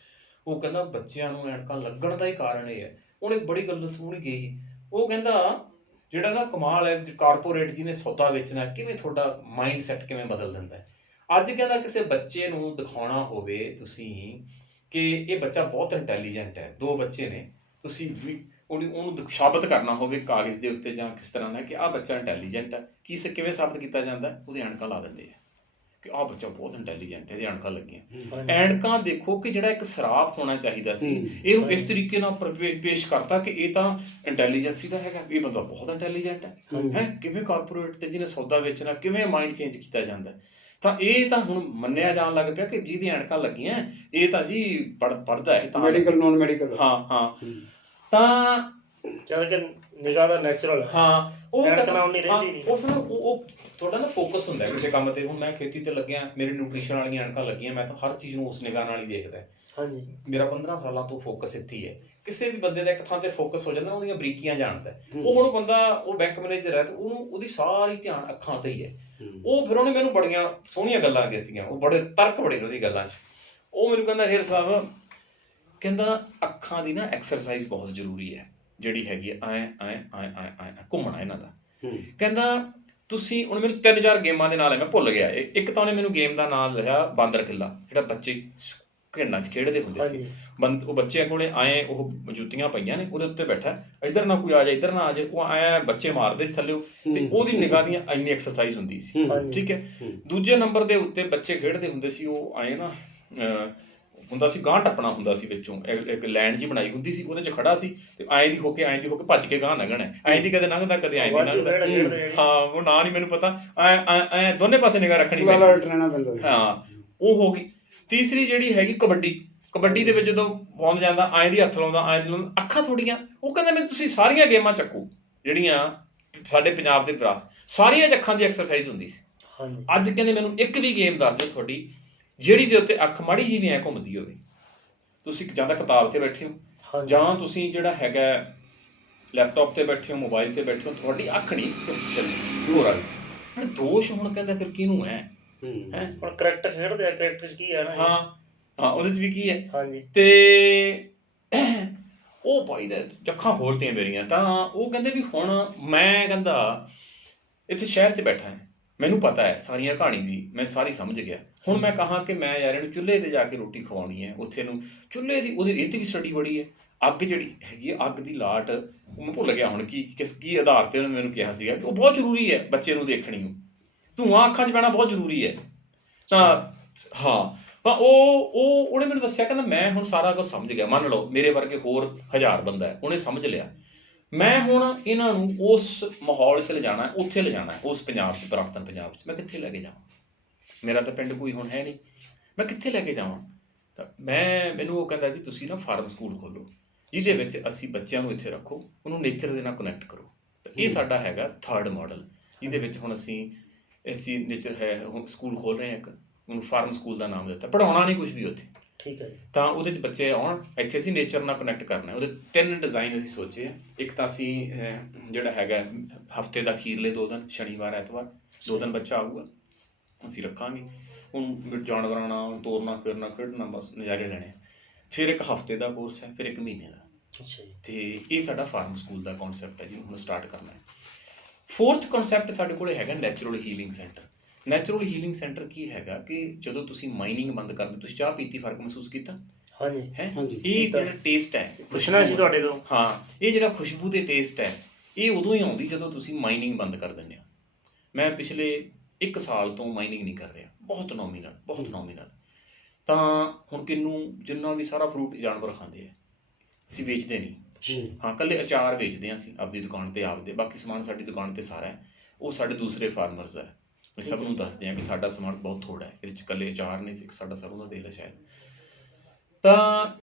ਉਹ ਕਹਿੰਦਾ ਬੱਚਿਆਂ ਨੂੰ ਐਨਕਾਂ ਲੱਗਣ ਦਾ ਹੀ ਕਾਰਨ ਇਹ ਹੈ। ਉਹਨੇ ਇੱਕ ਬੜੀ ਗੱਲ ਸੁਣੀ ਗਈ ਉਹ ਕਹਿੰਦਾ ਜਿਹੜਾ ਨਾ ਕਮਾਲ ਹੈ ਕਾਰਪੋਰੇਟ ਜੀ ਨੇ ਸੌਦਾ ਵੇਚਣਾ ਕਿਵੇਂ ਤੁਹਾਡਾ ਮਾਈਂਡ ਸੈਟ ਕਿਵੇਂ ਬਦਲ ਦਿੰਦਾ ਹੈ? ਅੱਜ ਕਹਿੰਦਾ ਕਿਸੇ ਬੱਚੇ ਨੂੰ ਦਿਖਾਉਣਾ ਹੋਵੇ ਤੁਸੀਂ ਕਿ ਇਹ ਬੱਚਾ ਬਹੁਤ ਇੰਟੈਲੀਜੈਂਟ ਹੈ। ਦੋ ਬੱਚੇ ਨੇ ਤੁਸੀਂ ਵੀ ਉਹਨੂੰ ਉਹਨੂੰ ਸਾਬਤ ਕਰਨਾ ਹੋਵੇ ਕਾਗਜ਼ ਦੇ ਉੱਤੇ ਜਾਂ ਕਿਸ ਤਰ੍ਹਾਂ ਨਾਲ ਕਿ ਆਹ ਬੱਚਾ ਇੰਟੈਲੀਜੈਂਟ ਹੈ। ਕੀ ਸੇ ਕਿਵੇਂ ਸਾਬਤ ਕੀਤਾ ਜਾਂਦਾ? ਉਹਦੇ ਅਣਕਾਂ ਲਾ ਦਿੰਦੇ ਆ। ਕਿ ਆਹ ਬੱਚਾ ਬਹੁਤ ਇੰਟੈਲੀਜੈਂਟ ਹੈ ਇਹਦੇ ਅਣਕਾਂ ਲੱਗੀਆਂ। ਐਨਕਾਂ ਦੇਖੋ ਕਿ ਜਿਹੜਾ ਇੱਕ ਸਰਾਪ ਹੋਣਾ ਚਾਹੀਦਾ ਸੀ। ਇਹਨੂੰ ਇਸ ਤਰੀਕੇ ਨਾਲ ਪੇਸ਼ ਕਰਤਾ ਕਿ ਇਹ ਤਾਂ ਇੰਟੈਲੀਜੈਂਸੀ ਦਾ ਹੈਗਾ। ਇਹ ਬੰਦਾ ਬਹੁਤ ਇੰਟੈਲੀਜੈਂਟ ਹੈ। ਹੈ? ਕਿਵੇਂ ਕਾਰਪੋਰੇਟ ਤੇ ਜਿਹਨੇ ਸੌਦਾ ਵੇਚਣਾ ਕਿਵੇਂ ਮਾਈਂਡ ਚੇਂਜ ਕੀਤਾ ਜਾਂਦਾ? ਤਾਂ ਇਹ ਤਾਂ ਹੁਣ ਮੰਨਿਆ ਜਾਣ ਲੱਗ ਪਿਆ ਕਿ ਜਿਹਦੀ ਐਨਕਾਂ ਲੱਗੀਆਂ ਇਹ ਤਾਂ ਜੀ ਪੜ ਪੜਦਾ ਹੈ ਤਾਂ ਮੈਡੀਕਲ ਨਾਨ ਮੈਡੀਕਲ ਹਾਂ। ਹਾਂ। ਤਾਂ ਜਦ ਕਿ ਨਿਗਾਹ ਦਾ ਨੈਚੁਰਲ ਹਾਂ। ਉਹ ਕਹਿੰਦਾ- ਲਾਉਣ ਨਹੀਂ ਰਹਿੰਦੀ ਹਾਂ, ਨਹੀਂ। ਉਹ ਫਿਰ ਉਹ ਉਹ ਥੋੜਾ ਨਾ ਫੋਕਸ ਹੁੰਦਾ ਹੈ ਕਿਸੇ ਕੰਮ ਤੇ। ਹੁਣ ਮੈਂ ਖੇਤੀ ਤੇ ਲੱਗਿਆ ਮੇਰੇ ਨਿਊਟ੍ਰੀਸ਼ਨ ਵਾਲੀਆਂ ਐਨਕਾਂ ਲੱਗੀਆਂ ਮੈਂ ਤਾਂ ਹਰ ਚੀਜ਼ ਨੂੰ ਉਸ ਨਿਗਾਹ ਨਾਲ ਹੀ ਦੇਖਦਾ ਹਾਂਜੀ। ਮੇਰਾ 15 ਸਾਲਾਂ ਤੋਂ ਫੋਕਸ ਇੱਥੇ ਹੀ ਹੈ। ਕਿਸੇ ਵੀ ਬੰਦੇ ਦਾ ਇੱਕ ਥਾਂ ਤੇ ਫੋਕਸ ਹੋ ਜਾਂਦਾ ਉਹਦੀਆਂ ਬਰੀਕੀਆਂ ਜਾਣਦਾ ਹੈ। ਉਹ ਹੁਣ ਬੰਦਾ ਉਹ ਬੈਂਕ ਮੈਨੇਜਰ ਹੈ ਤੇ ਉਹਨੂੰ ਉਹਦੀ ਸਾਰੀ ਧਿਆਨ ਅੱਖਾਂ ਤੇ ਹੀ। ਹੈ। ਉਹ ਫਿਰ ਉਹਨੇ ਮੈਨੂੰ ਬੜੀਆਂ ਸੋਹਣੀਆਂ ਗੱਲਾਂ ਦਿੱਤੀਆਂ। ਉਹ ਬੜੇ ਤਰਕ ਬੜੇ ਨੇ ਉਹਦੀ ਗੱਲਾਂ 'ਚ। ਉਹ ਮੈਨੂੰ ਕਹਿੰਦਾ ਹੇਰ ਸਾਹਿਬ ਕਹਿੰਦਾ ਅੱਖਾਂ ਦੀ ਨਾ ਐਕਸਰਸਾਈਜ਼ ਬਹੁਤ ਜ਼ਰੂਰੀ ਹੈ ਜਿਹੜੀ ਹੈਗੀ ਐ ਐ ਐ ਐ ਐ ਘੁੰਮਣਾ ਇਹਨਾਂ ਦਾ। ਕਹਿੰਦਾ ਤੁਸੀਂ ਉਹਨੇ ਮੈਨੂੰ ਤਿੰਨ ਚਾਰ ਗੇਮਾਂ ਦੇ ਨਾਲ ਹੈ ਮੈਂ ਭੁੱਲ ਗਿਆ। ਇੱਕ ਤਾਂ ਉਹਨੇ ਮੈਨੂੰ ਗੇਮ ਦਾ ਨਾਮ ਲਿਆ ਬਾਂਦਰ ਕਿੱਲਾ ਜਿਹੜਾ ਬੱਚੇ ਖੇਡਾਂ 'ਚ ਖੇਡਦੇ ਹੁੰਦੇ ਸੀ। ਬੰਦ ਉਹ ਬੱਚਿਆਂ ਕੋਲੇ ਆਏ ਉਹ ਜੁੱਤੀਆਂ ਪਈਆਂ ਨੇ ਉਹਦੇ ਉੱਤੇ ਬੈਠਾ ਇੱਧਰ ਨਾ ਕੋਈ ਆ ਜਾ ਇੱਧਰ ਨਾ ਆ ਜਾ ਉਹ ਆਇਆ ਬੱਚੇ ਮਾਰਦੇ ਸੀ ਥੱਲੇ ਤੇ ਉਹਦੀ ਨਿਗਾਹ ਦੀਆਂ ਇੰਨੀ ਐਕਸਰਸਾਈਜ਼ ਹੁੰਦੀ ਸੀ। ਠੀਕ ਹੈ। ਦੂਜੇ ਨੰਬਰ ਦੇ ਉੱਤੇ ਬੱਚੇ ਖੇਡਦੇ ਹੁੰਦੇ ਸੀ ਉਹ ਆਏ ਨਾ ਹੁੰਦਾ ਸੀ ਗਾਂ ਟੱਪਣਾ ਹੁੰਦਾ ਸੀ ਵਿੱਚੋਂ। ਇੱਕ- ਇੱਕ ਲਾਈਨ ਜੀ ਬਣਾਈ ਹੁੰਦੀ ਸੀ ਉਹਦੇ 'ਚ ਖੜਾ ਸੀ ਤੇ ਐਂ ਦੀ ਹੋ ਕੇ ਐਂ ਦੀ ਹੋ ਕੇ ਭੱਜ ਕੇ ਗਾਂ ਲੰਘਣਾ। ਐਂ ਦੀ ਕਦੇ ਲੰਘਦਾ ਕਦੇ ਐਂ ਦੀ ਲੰਘਦਾ। ਹਾਂ ਉਹ ਨਾਂ ਨਹੀਂ ਮੈਨੂੰ ਪਤਾ। ਐਂ ਐਂ- ਐਂ ਦੋਨੇ ਪਾਸੇ ਨਿਗਾਹ ਰੱਖਣੀ ਪੈਂਦੀ ਹਾਂ ਉਹ ਹੋ ਗਈ। ਤੀਸਰੀ ਜਿਹੜੀ ਹੈਗੀ ਕਬੱਡੀ। ਕਬੱਡੀ ਦੇ ਵਿੱਚ ਜਦੋਂ ਪਹੁੰਚ ਜਾਂਦਾ ਐਂ ਦੀ ਹੱਥ ਲਾਉਂਦਾ ਐਂ ਦੀ ਲਾਉਂਦਾ ਅੱਖਾਂ ਥੋੜੀਆਂ ਉਹ ਕਹਿੰਦੇ ਮੈਨੂੰ ਤੁਸੀਂ ਸਾਰੀਆਂ ਗੇਮਾਂ ਚੱਕੋ ਜਿਹੜੀਆਂ ਸਾਡੇ ਪੰਜਾਬ ਦੇ ਵਿਰਾਸਤ। ਸਾਰੀਆਂ ਅੱਖਾਂ ਦੀ ਐਕਸਰਸਾਈਜ਼ ਹੁੰਦੀ ਸੀ। ਹਾਂਜੀ। ਅੱਜ ਕਹਿੰਦੇ ਮੈਨੂੰ ਇੱਕ ਵੀ ਗੇਮ ਦੱਸ ਦਿਓ ਤੁਹਾਡੀ ਜਿਹੜੀ ਦੇ ਉੱਤੇ ਅੱਖ ਮਾੜੀ ਜਿਹੀ ਵੀ ਐ ਘੁੰਮਦੀ ਹੋਵੇ ਤੁਸੀਂ ਜਾਂ ਤਾਂ ਕਿਤਾਬ ਤੇ ਬੈਠੇ ਹੋ। ਜਾਂ ਤੁਸੀਂ ਜਿਹੜਾ ਹੈਗਾ ਲੈਪਟਾਪ ਤੇ ਬੈਠੇ ਹੋ ਮੋਬਾਈਲ ਤੇ ਬੈਠੇ ਹੋ ਤੁਹਾਡੀ ਅੱਖ ਨਹੀਂ ਚੱਲਦੀ ਹੋਰ ਆ ਗਈ। ਹੁਣ ਦੋਸ਼ ਹੁਣ ਕਹਿੰਦਾ ਫਿਰ ਕਿਹਨੂੰ ਹੈ ਹੂੰ। ਹੈਂ? ਹੁਣ ਕਰੈਕਟਰ ਖੇਡਦੇ ਆ ਕਰੈਕਟਰ ਚ ਕੀ ਆ ਨਾ ਹਾਂ ਹਾਂ ਉਹਦੇ 'ਚ ਵੀ ਕੀ ਹੈ ਹਾਂਜੀ। ਤੇ ਉਹ ਭਾਈ ਦਾ ਅੱਖਾਂ ਖੋਲਤੀਆਂ ਮੇਰੀਆਂ ਤਾਂ ਉਹ ਕਹਿੰਦੇ ਵੀ ਹੁਣ ਮੈਂ ਕਹਿੰਦਾ ਇੱਥੇ ਸ਼ਹਿਰ 'ਚ ਬੈਠਾ ਹਾਂ ਮੈਨੂੰ ਪਤਾ ਹੈ ਸਾਰੀਆਂ ਕਹਾਣੀ ਦੀ ਮੈਂ ਸਾਰੀ ਸਮਝ ਗਿਆ। ਹੁਣ ਮੈਂ ਕਹਾਂ ਕਿ ਮੈਂ ਯਾਰ ਇਹਨੂੰ ਚੁੱਲ੍ਹੇ ਤੇ ਜਾ ਕੇ ਰੋਟੀ ਖਵਾਉਣੀ ਹੈ ਉੱਥੇ ਨੂੰ ਚੁੱਲ੍ਹੇ ਦੀ ਉਹਦੀ ਇਹਦੀ ਵੀ ਸਟੱਡੀ ਬੜੀ ਹੈ। ਅੱਗ ਜਿਹੜੀ ਹੈਗੀ ਹੈ ਅੱਗ ਦੀ ਲਾਟ ਉਹ ਮੈਂ ਭੁੱਲ ਗਿਆ ਹੁਣ ਕੀ ਕਿਸ ਕੀ ਆਧਾਰ ਤੇ ਉਹਨੇ ਮੈਨੂੰ ਕਿਹਾ ਸੀਗਾ ਕਿ ਉਹ ਬਹੁਤ ਜ਼ਰੂਰੀ ਹੈ ਬੱਚੇ ਨੂੰ ਦੇਖਣੀ ਨੂੰ। ਧੂਆਂ ਅੱਖਾਂ 'ਚ ਪੈਣਾ ਬਹੁਤ ਜ਼ਰੂਰੀ ਹੈ। ਤਾਂ ਹਾਂ ਤਾਂ ਉਹ ਉਹ ਉਹਨੇ ਮੈਨੂੰ ਦੱਸਿਆ ਕਹਿੰਦਾ ਮੈਂ ਹੁਣ ਸਾਰਾ ਕੁਝ ਸਮਝ ਗਿਆ। ਮੰਨ ਲਓ ਮੇਰੇ ਵਰਗੇ ਹੋਰ ਹਜ਼ਾਰ ਬੰਦਾ ਹੈ ਉਹਨੇ ਸਮਝ ਲਿਆ। ਮੈਂ ਹੁਣ ਇਹਨਾਂ ਨੂੰ ਉਸ ਮਾਹੌਲ 'ਚ ਲਿਜਾਣਾ ਉੱਥੇ ਲਿਜਾਣਾ ਉਸ ਪੰਜਾਬ 'ਚ ਪ੍ਰਾਪਤਨ ਪੰਜਾਬ 'ਚ। ਮੈਂ ਕਿੱਥੇ ਲੈ ਕੇ ਜਾਵਾਂ? ਮੇਰਾ ਤਾਂ ਪਿੰਡ ਕੋਈ ਹੁਣ ਹੈ ਨਹੀਂ। ਮੈਂ ਕਿੱਥੇ ਲੈ ਕੇ ਜਾਵਾਂ? ਤਾਂ ਮੈਂ ਮੈਨੂੰ ਉਹ ਕਹਿੰਦਾ ਜੀ ਤੁਸੀਂ ਨਾ ਫਾਰਮ ਸਕੂਲ ਖੋਲੋ ਜਿਹਦੇ ਵਿੱਚ ਅਸੀਂ ਬੱਚਿਆਂ ਨੂੰ ਇੱਥੇ ਰੱਖੋ ਉਹਨੂੰ ਨੇਚਰ ਦੇ ਨਾਲ ਕਨੈਕਟ ਕਰੋ। ਤਾਂ ਇਹ ਸਾਡਾ ਹੈਗਾ ਥਰਡ ਮਾਡਲ ਜਿਹਦੇ ਵਿੱਚ ਹੁਣ ਅਸੀਂ ਅਸੀਂ ਨੇਚਰ ਹੈ ਹੁਣ ਸਕੂਲ ਖੋਲ ਰਹੇ ਹਾਂ ਇੱਕ ਉਹਨੂੰ ਫਾਰਮ ਸਕੂਲ ਦਾ ਨਾਮ ਦਿੱਤਾ। ਪੜਾਉਣਾ ਨਹੀਂ ਕੁਝ ਵੀ ਉੱਥੇ। ਠੀਕ ਹੈ ਜੀ। ਤਾਂ ਉਹਦੇ 'ਚ ਬੱਚੇ ਆਉਣ ਇੱਥੇ ਅਸੀਂ ਨੇਚਰ ਨਾਲ ਕਨੈਕਟ ਕਰਨਾ ਹੈ। ਉਹਦੇ ਤਿੰਨ ਡਿਜ਼ਾਈਨ ਅਸੀਂ ਸੋਚੇ ਆ। ਇੱਕ ਤਾਂ ਅਸੀਂ ਜਿਹੜਾ ਹੈਗਾ ਹਫ਼ਤੇ ਦਾ ਅਖੀਰਲੇ ਦੋ ਦਿਨ ਸ਼ਨੀਵਾਰ ਐਤਵਾਰ ਦੋ ਦਿਨ ਬੱਚਾ ਆਊਗਾ। ਅਸੀਂ ਰੱਖਾਂਗੇ। ਹੁਣ ਜਾਨਵਰਾਂ ਨਾਲ ਤੋਰਨਾ ਫਿਰਨਾ ਖੇਡਣਾ ਬਸ ਨਜ਼ਾਰੇ ਲੈਣੇ। ਫਿਰ ਇੱਕ ਹਫ਼ਤੇ ਦਾ ਕੋਰਸ ਹੈ ਫਿਰ ਇੱਕ ਮਹੀਨੇ ਦਾ। ਅੱਛਾ ਜੀ। ਤੇ ਇਹ ਸਾਡਾ ਫਾਰਮ ਸਕੂਲ ਦਾ ਕਨਸੈਪਟ ਹੈ ਜੀ ਹੁਣ ਸਟਾਰਟ ਕਰਨਾ ਹੈ। ਫੋਰਥ ਕਨਸੈਪਟ ਸਾਡੇ ਕੋਲੇ ਹੈਗਾ natural healing centre natural healing centre ਕੀ ਹੈਗਾ ਕਿ ਜਦੋਂ ਤੁਸੀਂ ਮਾਈਨਿੰਗ ਬੰਦ ਕਰਦੇ ਤੁਸੀਂ ਚਾਹ ਪੀਤੀ ਫ਼ਰਕ ਮਹਿਸੂਸ ਕੀਤਾ? ਹਾਂਜੀ। ਹੈ? ਹਾਂਜੀ। ਇਹ ਜਿਹੜਾ ਟੇਸਟ ਹੈ ਤੁਹਾਡੇ ਕੋਲ ਹਾਂ ਇਹ ਜਿਹੜਾ ਖੁਸ਼ਬੂ ਦੇ ਟੇਸਟ ਹੈ ਇਹ ਉਦੋਂ ਹੀ ਆਉਂਦੀ ਜਦੋਂ ਤੁਸੀਂ ਮਾਈਨਿੰਗ ਬੰਦ ਕਰ ਦਿੰਦੇ ਹੋ। ਮੈਂ ਪਿਛਲੇ 1 ਸਾਲ ਤੋਂ ਮਾਈਨਿੰਗ ਨਹੀਂ ਕਰ ਰਿਹਾ। ਬਹੁਤ ਨੋਮੀਨਲ ਬਹੁਤ ਨੋਮੀਨਲ ਤਾਂ ਹੁਣ ਕਿੰਨੂ ਜਿੰਨਾ ਵੀ ਸਾਰਾ ਫਰੂਟ ਜਾਨਵਰ ਖਾਂਦੇ ਆ ਅਸੀਂ ਵੇਚਦੇ ਨਹੀਂ। ਹੂੰ। ਕੱਲੇ ਅਚਾਰ ਵੇਚਦੇ ਹਾਂ ਅਸੀਂ ਆਪਦੀ ਦੁਕਾਨ ਤੇ ਆਪਦੇ। ਬਾਕੀ ਸਮਾਨ ਸਾਡੀ ਦੁਕਾਨ ਤੇ ਸਾਰਾ ਹੈ। ਉਹ ਸਾਡੇ ਦੂਸਰੇ ਫਾਰਮਰਸ ਹੈ। ਅਸੀਂ ਸਭ ਨੂੰ ਦੱਸਦੇ ਹਾਂ ਕਿ ਸਾਡਾ ਸਮਾਨ ਬਹੁਤ ਥੋੜਾ ਹੈ। ਇਹਦੇ ਚ ਕੱਲੇ ਅਚਾਰ ਨਹੀਂ ਇੱਕ ਸਾਡਾ ਸਰੋਂ ਦਾ ਤੇਲ ਹੈ ਸ਼ਾਇਦ। ਤਾਂ